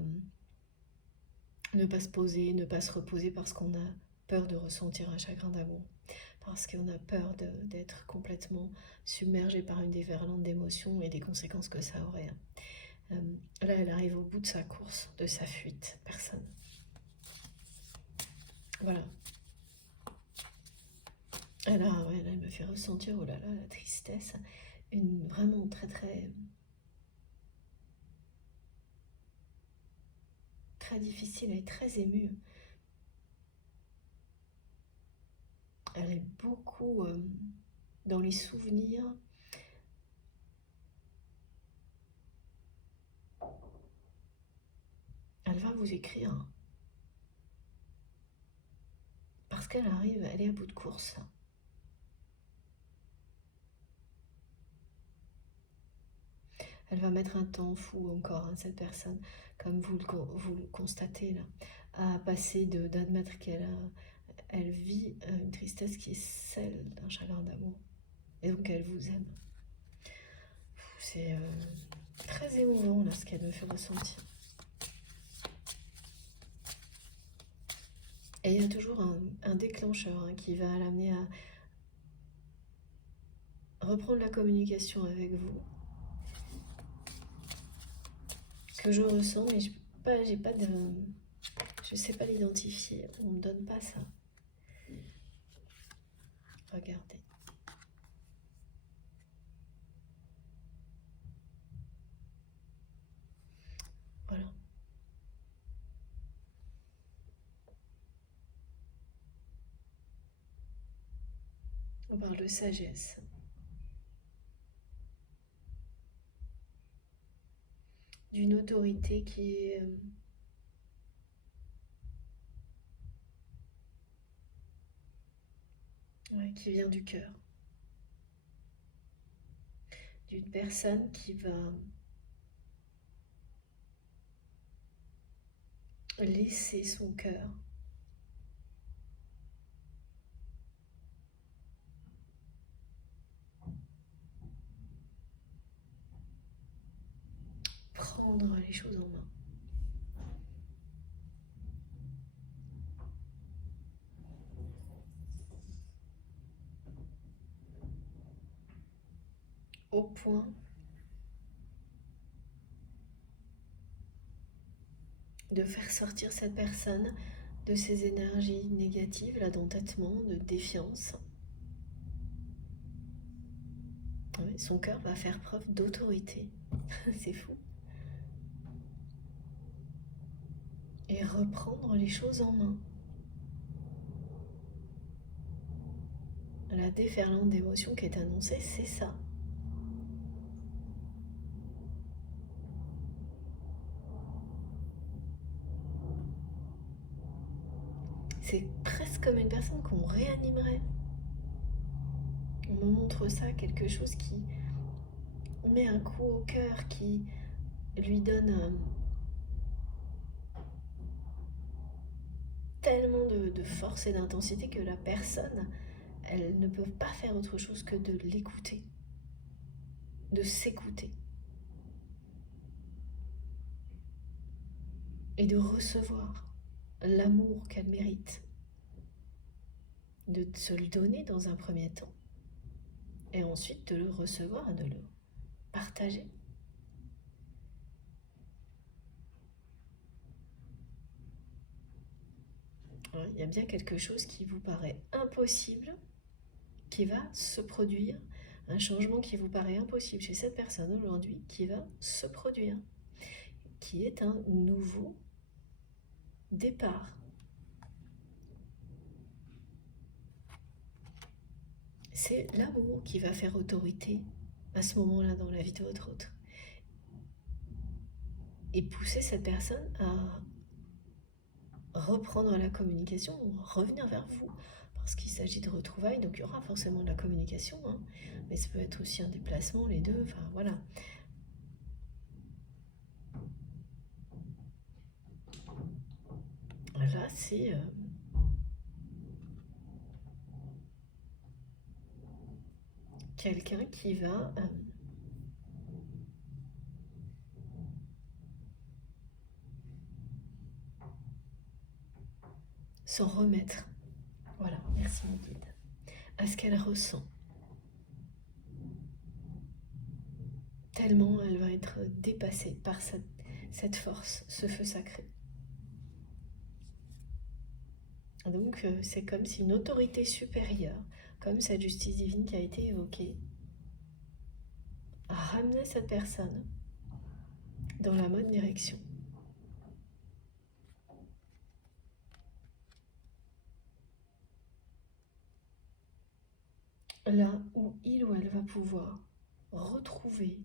ne pas se poser, ne pas se reposer parce qu'on a peur de ressentir un chagrin d'amour, parce qu'on a peur d'être complètement submergé par une déferlante d'émotions et des conséquences que ça aurait. Là, elle arrive au bout de sa course, de sa fuite, personne. Voilà. Elle me fait ressentir, oh là là, la tristesse, vraiment très difficile et très émue. Elle est beaucoup dans les souvenirs. Elle va vous écrire. Parce qu'elle arrive, elle est à bout de course. Elle va mettre un temps fou encore, hein, cette personne, comme vous le constatez là, à passer d'admettre elle vit une tristesse qui est celle d'un chagrin d'amour. Et donc elle vous aime. C'est très émouvant là ce qu'elle me fait ressentir. Et il y a toujours un déclencheur hein, qui va l'amener à reprendre la communication avec vous. Que je ressens, mais je sais pas l'identifier. On me donne pas ça. Regardez. Voilà. On parle de sagesse. D'une autorité qui vient du cœur. D'une personne qui va laisser son cœur prendre les choses en main. Au point de faire sortir cette personne de ses énergies négatives, là, d'entêtement, de défiance. Son cœur va faire preuve d'autorité. C'est fou. Et reprendre les choses en main. La déferlante d'émotions qui est annoncée, c'est ça. C'est presque comme une personne qu'on réanimerait. On me montre ça, quelque chose qui met un coup au cœur, qui lui donne tellement de force et d'intensité que la personne, elle ne peut pas faire autre chose que de l'écouter, de s'écouter et de recevoir l'amour qu'elle mérite, de se le donner dans un premier temps et ensuite de le recevoir, de le partager. Il y a bien quelque chose qui vous paraît impossible qui va se produire, un changement qui vous paraît impossible chez cette personne aujourd'hui qui va se produire, qui est un nouveau départ. C'est l'amour qui va faire autorité à ce moment-là dans la vie de votre autre et pousser cette personne à reprendre la communication ou revenir vers vous, parce qu'il s'agit de retrouvailles, donc il y aura forcément de la communication, hein, mais ça peut être aussi un déplacement, les deux, enfin voilà. Là, c'est quelqu'un qui va s'en remettre, voilà, merci mon guide, à ce qu'elle ressent. Tellement elle va être dépassée par cette force, ce feu sacré. Donc c'est comme si une autorité supérieure, comme cette justice divine qui a été évoquée, ramenait cette personne dans la bonne direction. Là où il ou elle va pouvoir retrouver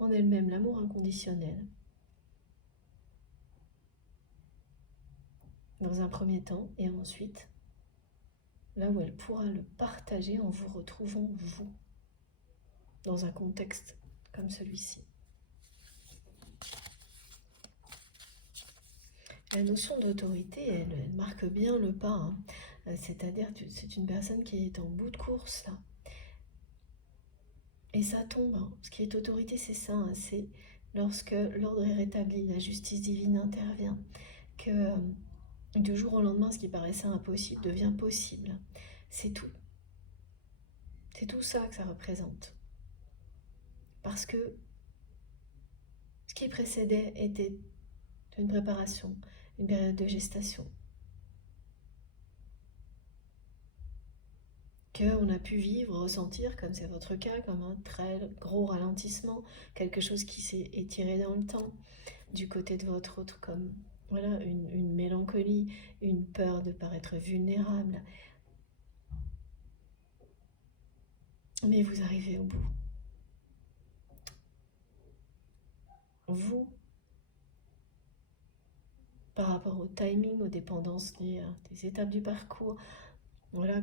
en elle-même l'amour inconditionnel, dans un premier temps, et ensuite, là où elle pourra le partager en vous retrouvant vous, dans un contexte comme celui-ci. La notion d'autorité, elle marque bien le pas, hein. C'est-à-dire que c'est une personne qui est en bout de course, là. Et ça tombe, hein. Ce qui est autorité, c'est ça, hein. C'est lorsque l'ordre est rétabli, la justice divine intervient, que du jour au lendemain, ce qui paraissait impossible devient possible. C'est tout. C'est tout ça que ça représente. Parce que ce qui précédait était une préparation, une période de gestation, qu'on a pu vivre, ressentir, comme c'est votre cas, comme un très gros ralentissement, quelque chose qui s'est étiré dans le temps, du côté de votre autre, comme voilà, une mélancolie, une peur de paraître vulnérable. Mais vous arrivez au bout. Vous, par rapport au timing, aux dépendances des étapes du parcours, voilà,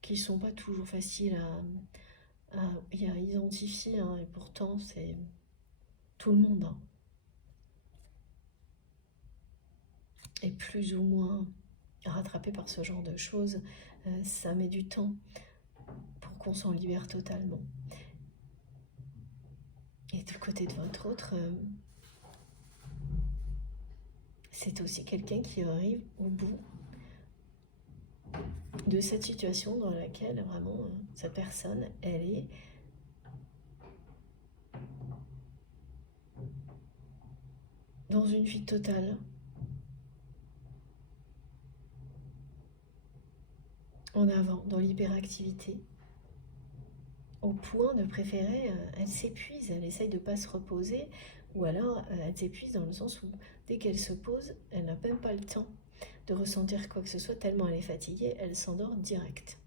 qui sont pas toujours faciles à identifier, hein, et pourtant c'est tout le monde, hein, est plus ou moins rattrapé par ce genre de choses. Ça met du temps pour qu'on s'en libère totalement. Et du côté de votre autre, c'est aussi quelqu'un qui arrive au bout de cette situation dans laquelle vraiment cette personne, elle est dans une fuite totale, en avant, dans l'hyperactivité, au point de préférer, elle s'épuise, elle essaye de ne pas se reposer, ou alors elle s'épuise dans le sens où dès qu'elle se pose, elle n'a même pas le temps de ressentir quoi que ce soit, tellement elle est fatiguée, elle s'endort direct.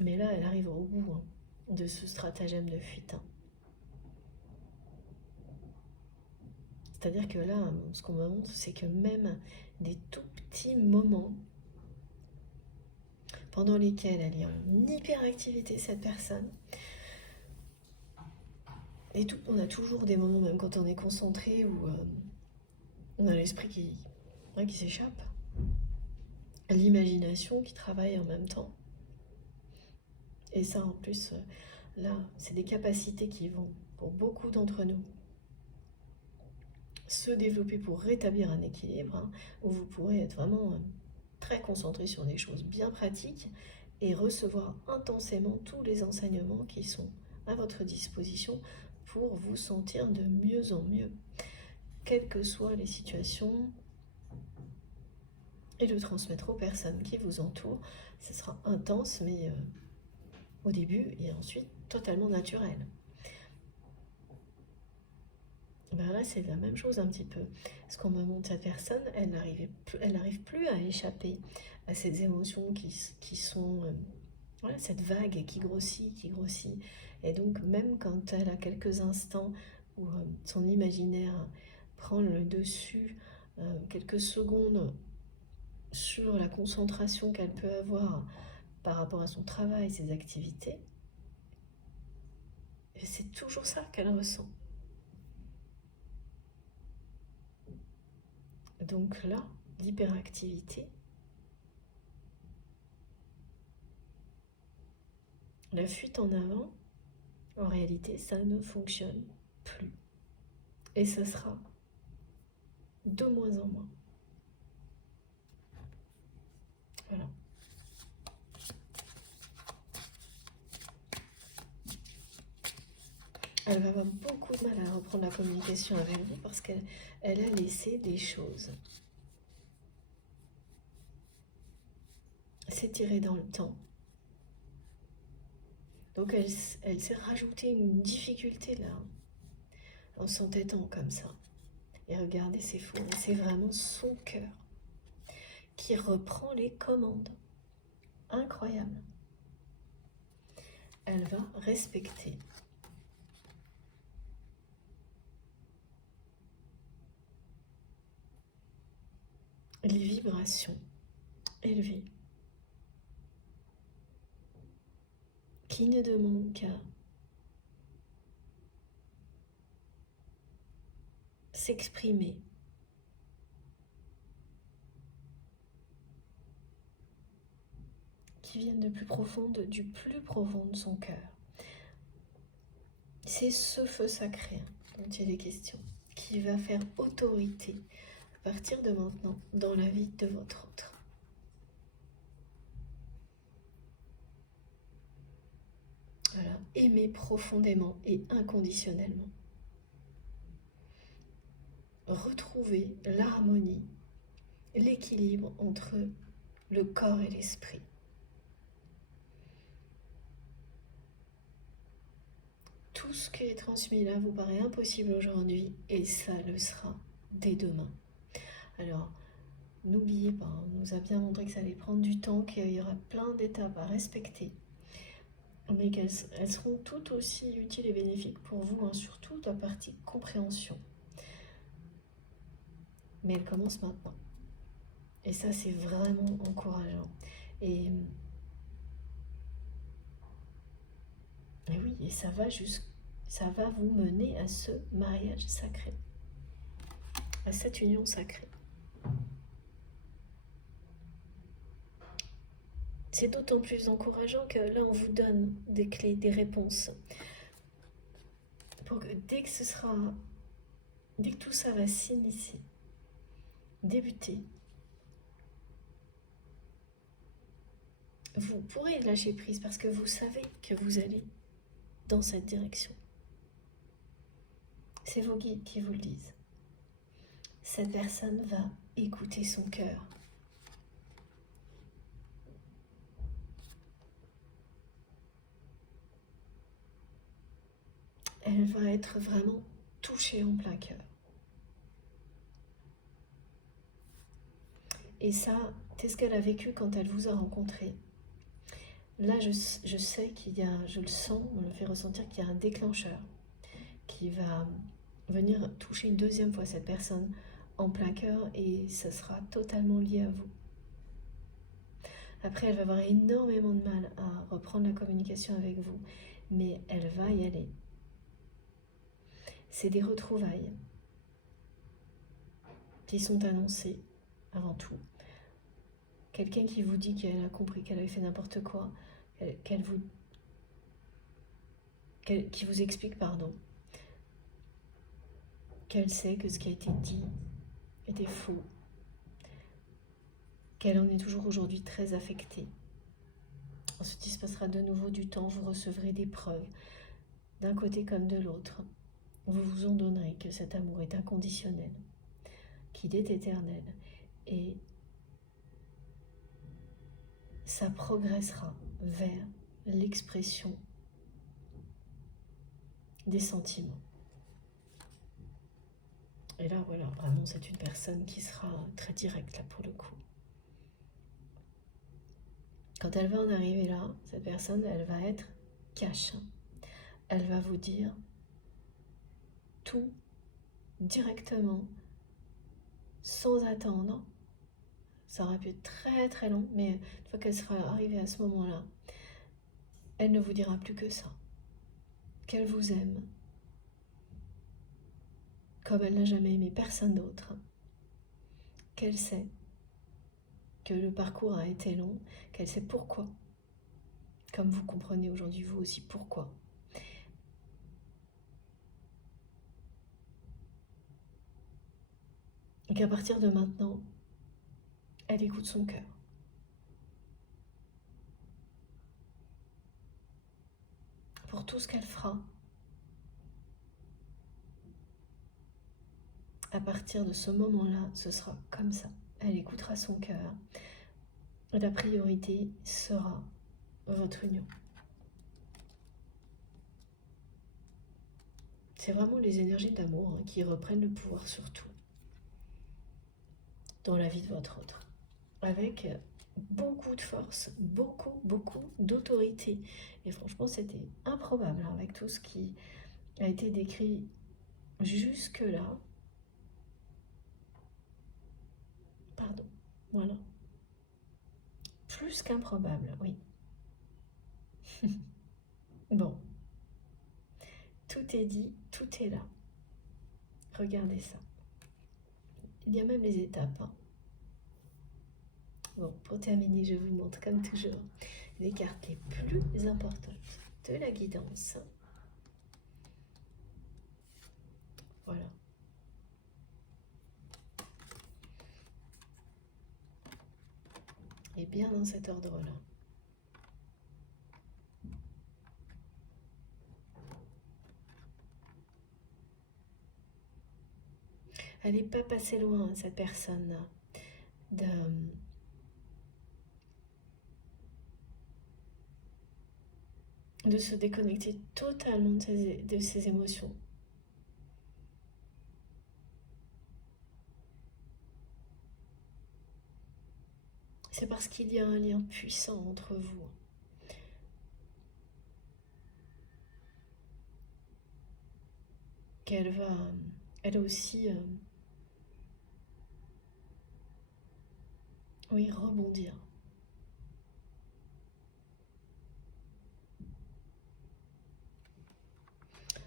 Mais là, elle arrive au bout, hein, de ce stratagème de fuite, hein. C'est-à-dire que là, ce qu'on me montre, c'est que même des tout petits moments pendant lesquels elle est en hyperactivité, cette personne. Et on a toujours des moments, même quand on est concentré, où on a l'esprit qui s'échappe, l'imagination qui travaille en même temps. Et ça, en plus, là, c'est des capacités qui vont, pour beaucoup d'entre nous, se développer pour rétablir un équilibre, hein, où vous pourrez être vraiment très concentré sur des choses bien pratiques et recevoir intensément tous les enseignements qui sont à votre disposition pour vous sentir de mieux en mieux, quelles que soient les situations, et le transmettre aux personnes qui vous entourent. Ce sera intense, mais au début, et ensuite totalement naturel. Ben là, c'est la même chose un petit peu. Ce qu'on me montre, cette personne, elle n'arrive plus à échapper à ces émotions qui sont... voilà, cette vague qui grossit. Et donc, même quand elle a quelques instants où son imaginaire prend le dessus, quelques secondes sur la concentration qu'elle peut avoir par rapport à son travail, ses activités, c'est toujours ça qu'elle ressent. Donc là, l'hyperactivité, la fuite en avant, en réalité, ça ne fonctionne plus. Et ce sera de moins en moins. Voilà. Elle va avoir beaucoup de mal à reprendre la communication avec vous parce qu'elle a laissé des choses s'étirer dans le temps. Donc elle s'est rajoutée une difficulté là, en s'entêtant comme ça. Et regardez, c'est fou, c'est vraiment son cœur qui reprend les commandes. Incroyable. Elle va respecter les vibrations élevées qui ne demandent qu'à s'exprimer qui viennent du plus profond de son cœur. C'est ce feu sacré dont il est question, qui va faire autorité à partir de maintenant dans la vie de votre autre. Voilà, aimez profondément et inconditionnellement. Retrouvez l'harmonie, l'équilibre entre le corps et l'esprit. Tout ce qui est transmis là vous paraît impossible aujourd'hui et ça le sera dès demain. Alors, n'oubliez pas, on nous a bien montré que ça allait prendre du temps, qu'il y aura plein d'étapes à respecter, mais qu'elles seront tout aussi utiles et bénéfiques pour vous, hein, surtout la partie compréhension. Mais elles commencent maintenant. Et ça, c'est vraiment encourageant. Et oui, et ça va vous mener à ce mariage sacré, à cette union sacrée. C'est d'autant plus encourageant que là, on vous donne des clés, des réponses. Pour que dès que tout ça va s'initier, débuter, vous pourrez lâcher prise parce que vous savez que vous allez dans cette direction. C'est vos guides qui vous le disent. Cette personne va écouter son cœur. Elle va être vraiment touchée en plein cœur. Et ça, c'est ce qu'elle a vécu quand elle vous a rencontré. Là, je sais qu'il y a, je le sens, on me fait ressentir qu'il y a un déclencheur qui va venir toucher une deuxième fois cette personne en plein cœur et ça sera totalement lié à vous. Après, elle va avoir énormément de mal à reprendre la communication avec vous, mais elle va y aller. C'est des retrouvailles qui sont annoncées avant tout. Quelqu'un qui vous dit qu'elle a compris qu'elle avait fait n'importe quoi, qui vous explique, qu'elle sait que ce qui a été dit était faux, qu'elle en est toujours aujourd'hui très affectée. Ensuite, il se passera de nouveau du temps, vous recevrez des preuves, d'un côté comme de l'autre. Vous vous en donnerez que cet amour est inconditionnel, qu'il est éternel, et ça progressera vers l'expression des sentiments. Et là, voilà, vraiment, c'est une personne qui sera très directe, là, pour le coup. Quand elle va en arriver là, cette personne, elle va être cash. Elle va vous dire tout directement, sans attendre. Ça aurait pu être très très long, mais une fois qu'elle sera arrivée à ce moment-là, elle ne vous dira plus que ça. Qu'elle vous aime, comme elle n'a jamais aimé personne d'autre. Qu'elle sait que le parcours a été long, qu'elle sait pourquoi. Comme vous comprenez aujourd'hui vous aussi pourquoi. Et qu'à partir de maintenant, elle écoute son cœur. Pour tout ce qu'elle fera, à partir de ce moment-là, ce sera comme ça. Elle écoutera son cœur. La priorité sera votre union. C'est vraiment les énergies d'amour qui reprennent le pouvoir sur tout dans la vie de votre autre. Avec beaucoup de force, beaucoup d'autorité. Et franchement, c'était improbable avec tout ce qui a été décrit jusque-là. Pardon, voilà. Plus qu'improbable, oui. Bon. Tout est dit, tout est là. Regardez ça. Il y a même les étapes. Bon, pour terminer, je vous montre comme toujours les cartes les plus importantes de la guidance. Voilà. Et bien dans cet ordre-là. Elle n'est pas passée loin, cette personne, de se déconnecter totalement de ses émotions. C'est parce qu'il y a un lien puissant entre vous. Qu'elle va, elle aussi, oui, rebondir.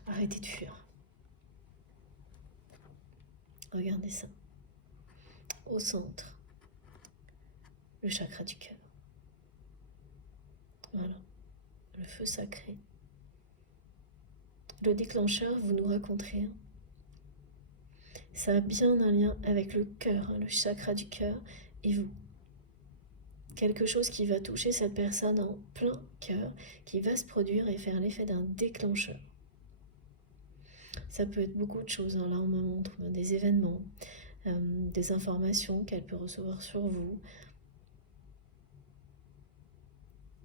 Arrêtez de fuir. Regardez ça. Au centre, le chakra du cœur. Voilà, le feu sacré. Le déclencheur, vous nous raconterez. Ça a bien un lien avec le cœur, le chakra du cœur et vous. Quelque chose qui va toucher cette personne en plein cœur, qui va se produire et faire l'effet d'un déclencheur. Ça peut être beaucoup de choses. Là, on me montre des événements, des informations qu'elle peut recevoir sur vous.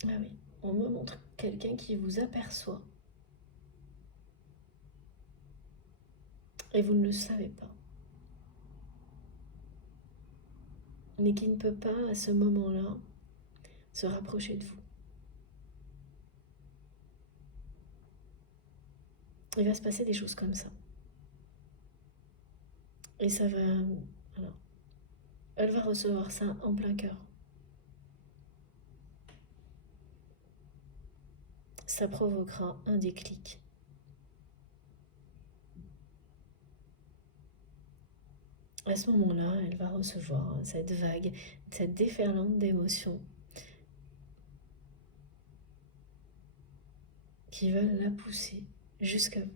Ah oui, on me montre quelqu'un qui vous aperçoit. Et vous ne le savez pas. Mais qui ne peut pas, à ce moment-là, se rapprocher de vous. Il va se passer des choses comme ça. Et ça va... Alors, elle va recevoir ça en plein cœur. Ça provoquera un déclic. À ce moment-là, elle va recevoir cette vague, cette déferlante d'émotions qui veulent la pousser jusqu'à vous.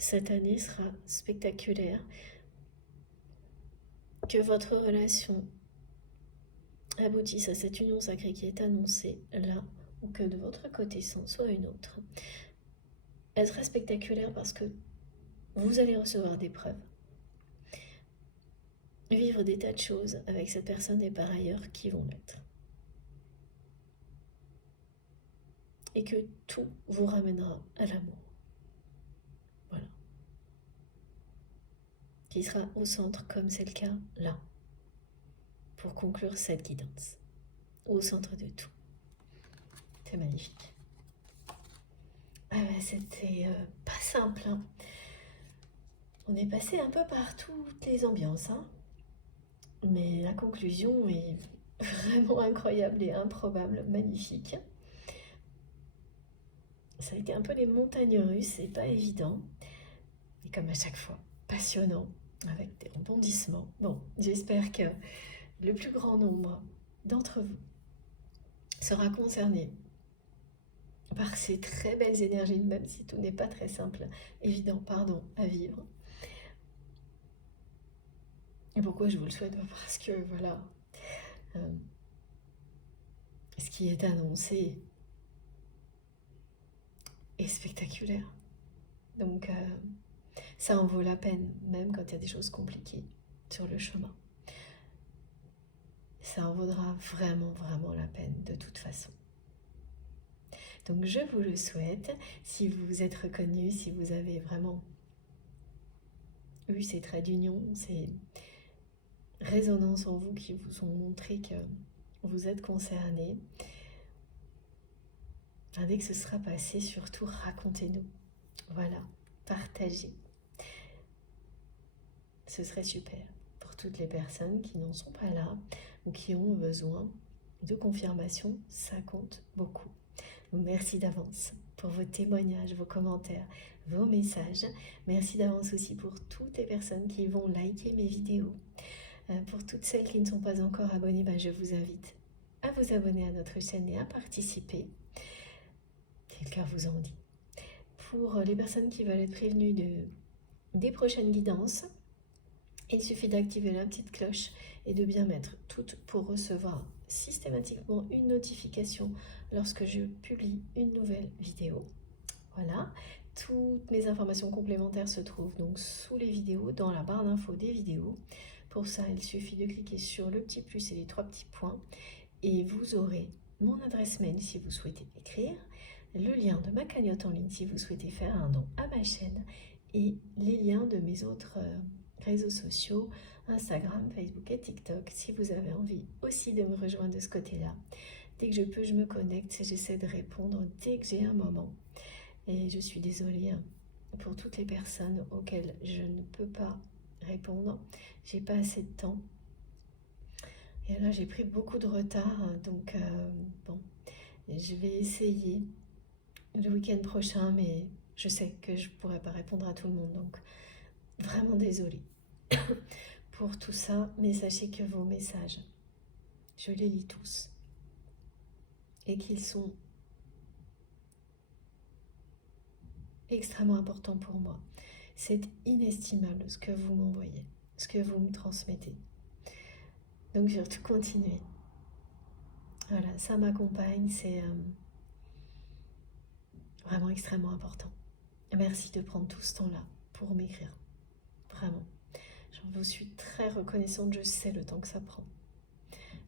Cette année sera spectaculaire. Que votre relation aboutisse à cette union sacrée qui est annoncée là, ou que de votre côté c'en soit une autre. Elle sera spectaculaire parce que vous allez recevoir des preuves, vivre des tas de choses avec cette personne et par ailleurs qui vont l'être. Et que tout vous ramènera à l'amour. Voilà. Qui sera au centre comme c'est le cas là, pour conclure cette guidance. Au centre de tout. C'est magnifique. Ah ouais, c'était pas simple. Hein. On est passé un peu par toutes les ambiances. Hein. Mais la conclusion est vraiment incroyable et improbable, magnifique. Ça a été un peu les montagnes russes, c'est pas évident. Et comme à chaque fois, passionnant, avec des rebondissements. Bon, j'espère que le plus grand nombre d'entre vous sera concerné par ces très belles énergies, même si tout n'est pas très simple, évident, pardon, à vivre. Et pourquoi je vous le souhaite? Parce que voilà, ce qui est annoncé est spectaculaire. Donc ça en vaut la peine, même quand il y a des choses compliquées sur le chemin. Ça en vaudra vraiment, vraiment la peine de toute façon. Donc je vous le souhaite, si vous vous êtes reconnu, si vous avez vraiment eu ces traits d'union, ces résonances en vous qui vous ont montré que vous êtes concerné, dès que ce sera passé, surtout racontez-nous. Voilà, partagez. Ce serait super pour toutes les personnes qui n'en sont pas là ou qui ont besoin de confirmation, ça compte beaucoup. Donc merci d'avance pour vos témoignages, vos commentaires, vos messages. Merci d'avance aussi pour toutes les personnes qui vont liker mes vidéos. Pour toutes celles qui ne sont pas encore abonnées, je vous invite à vous abonner à notre chaîne et à participer, si le cœur vous en dit. Pour les personnes qui veulent être prévenues des prochaines guidances, il suffit d'activer la petite cloche et de bien mettre toutes pour recevoir systématiquement une notification lorsque je publie une nouvelle vidéo. Voilà, toutes mes informations complémentaires se trouvent donc sous les vidéos, dans la barre d'infos des vidéos. Pour ça, il suffit de cliquer sur le petit plus et les 3 petits points et vous aurez mon adresse mail si vous souhaitez écrire, le lien de ma cagnotte en ligne si vous souhaitez faire un don à ma chaîne et les liens de mes autres réseaux sociaux, Instagram, Facebook et TikTok, si vous avez envie aussi de me rejoindre de ce côté-là. Dès que je peux, je me connecte et j'essaie de répondre dès que j'ai un moment. Et je suis désolée pour toutes les personnes auxquelles je ne peux pas répondre. J'ai pas assez de temps. Et là, j'ai pris beaucoup de retard, donc bon, je vais essayer le week-end prochain, mais je sais que je pourrais pas répondre à tout le monde, donc vraiment désolée pour tout ça, mais sachez que vos messages, je les lis tous et qu'ils sont extrêmement importants pour moi. C'est inestimable ce que vous m'envoyez, ce que vous me transmettez. Donc surtout continuez. Voilà, ça m'accompagne, c'est vraiment extrêmement important. Merci de prendre tout ce temps-là pour m'écrire. Vraiment. Je vous suis très reconnaissante, je sais le temps que ça prend.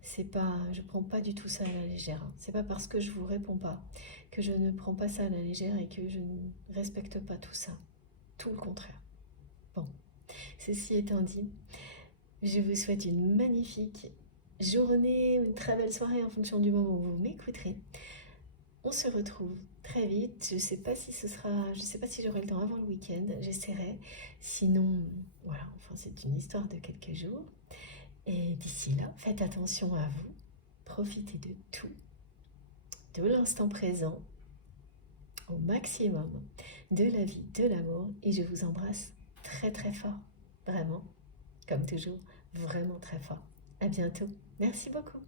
C'est pas, je prends pas du tout ça à la légère. C'est pas parce que je vous réponds pas que je ne prends pas ça à la légère et que je ne respecte pas tout ça. Tout le contraire. Bon, ceci étant dit, je vous souhaite une magnifique journée, une très belle soirée en fonction du moment où vous m'écouterez. On se retrouve très vite. Je sais pas si je sais pas si j'aurai le temps avant le week-end. J'essaierai. Sinon, voilà. Enfin, c'est une histoire de quelques jours. Et d'ici là, faites attention à vous. Profitez de tout, de l'instant présent, au maximum, de la vie, de l'amour. Et je vous embrasse très très fort. Vraiment, comme toujours, vraiment très fort. À bientôt. Merci beaucoup.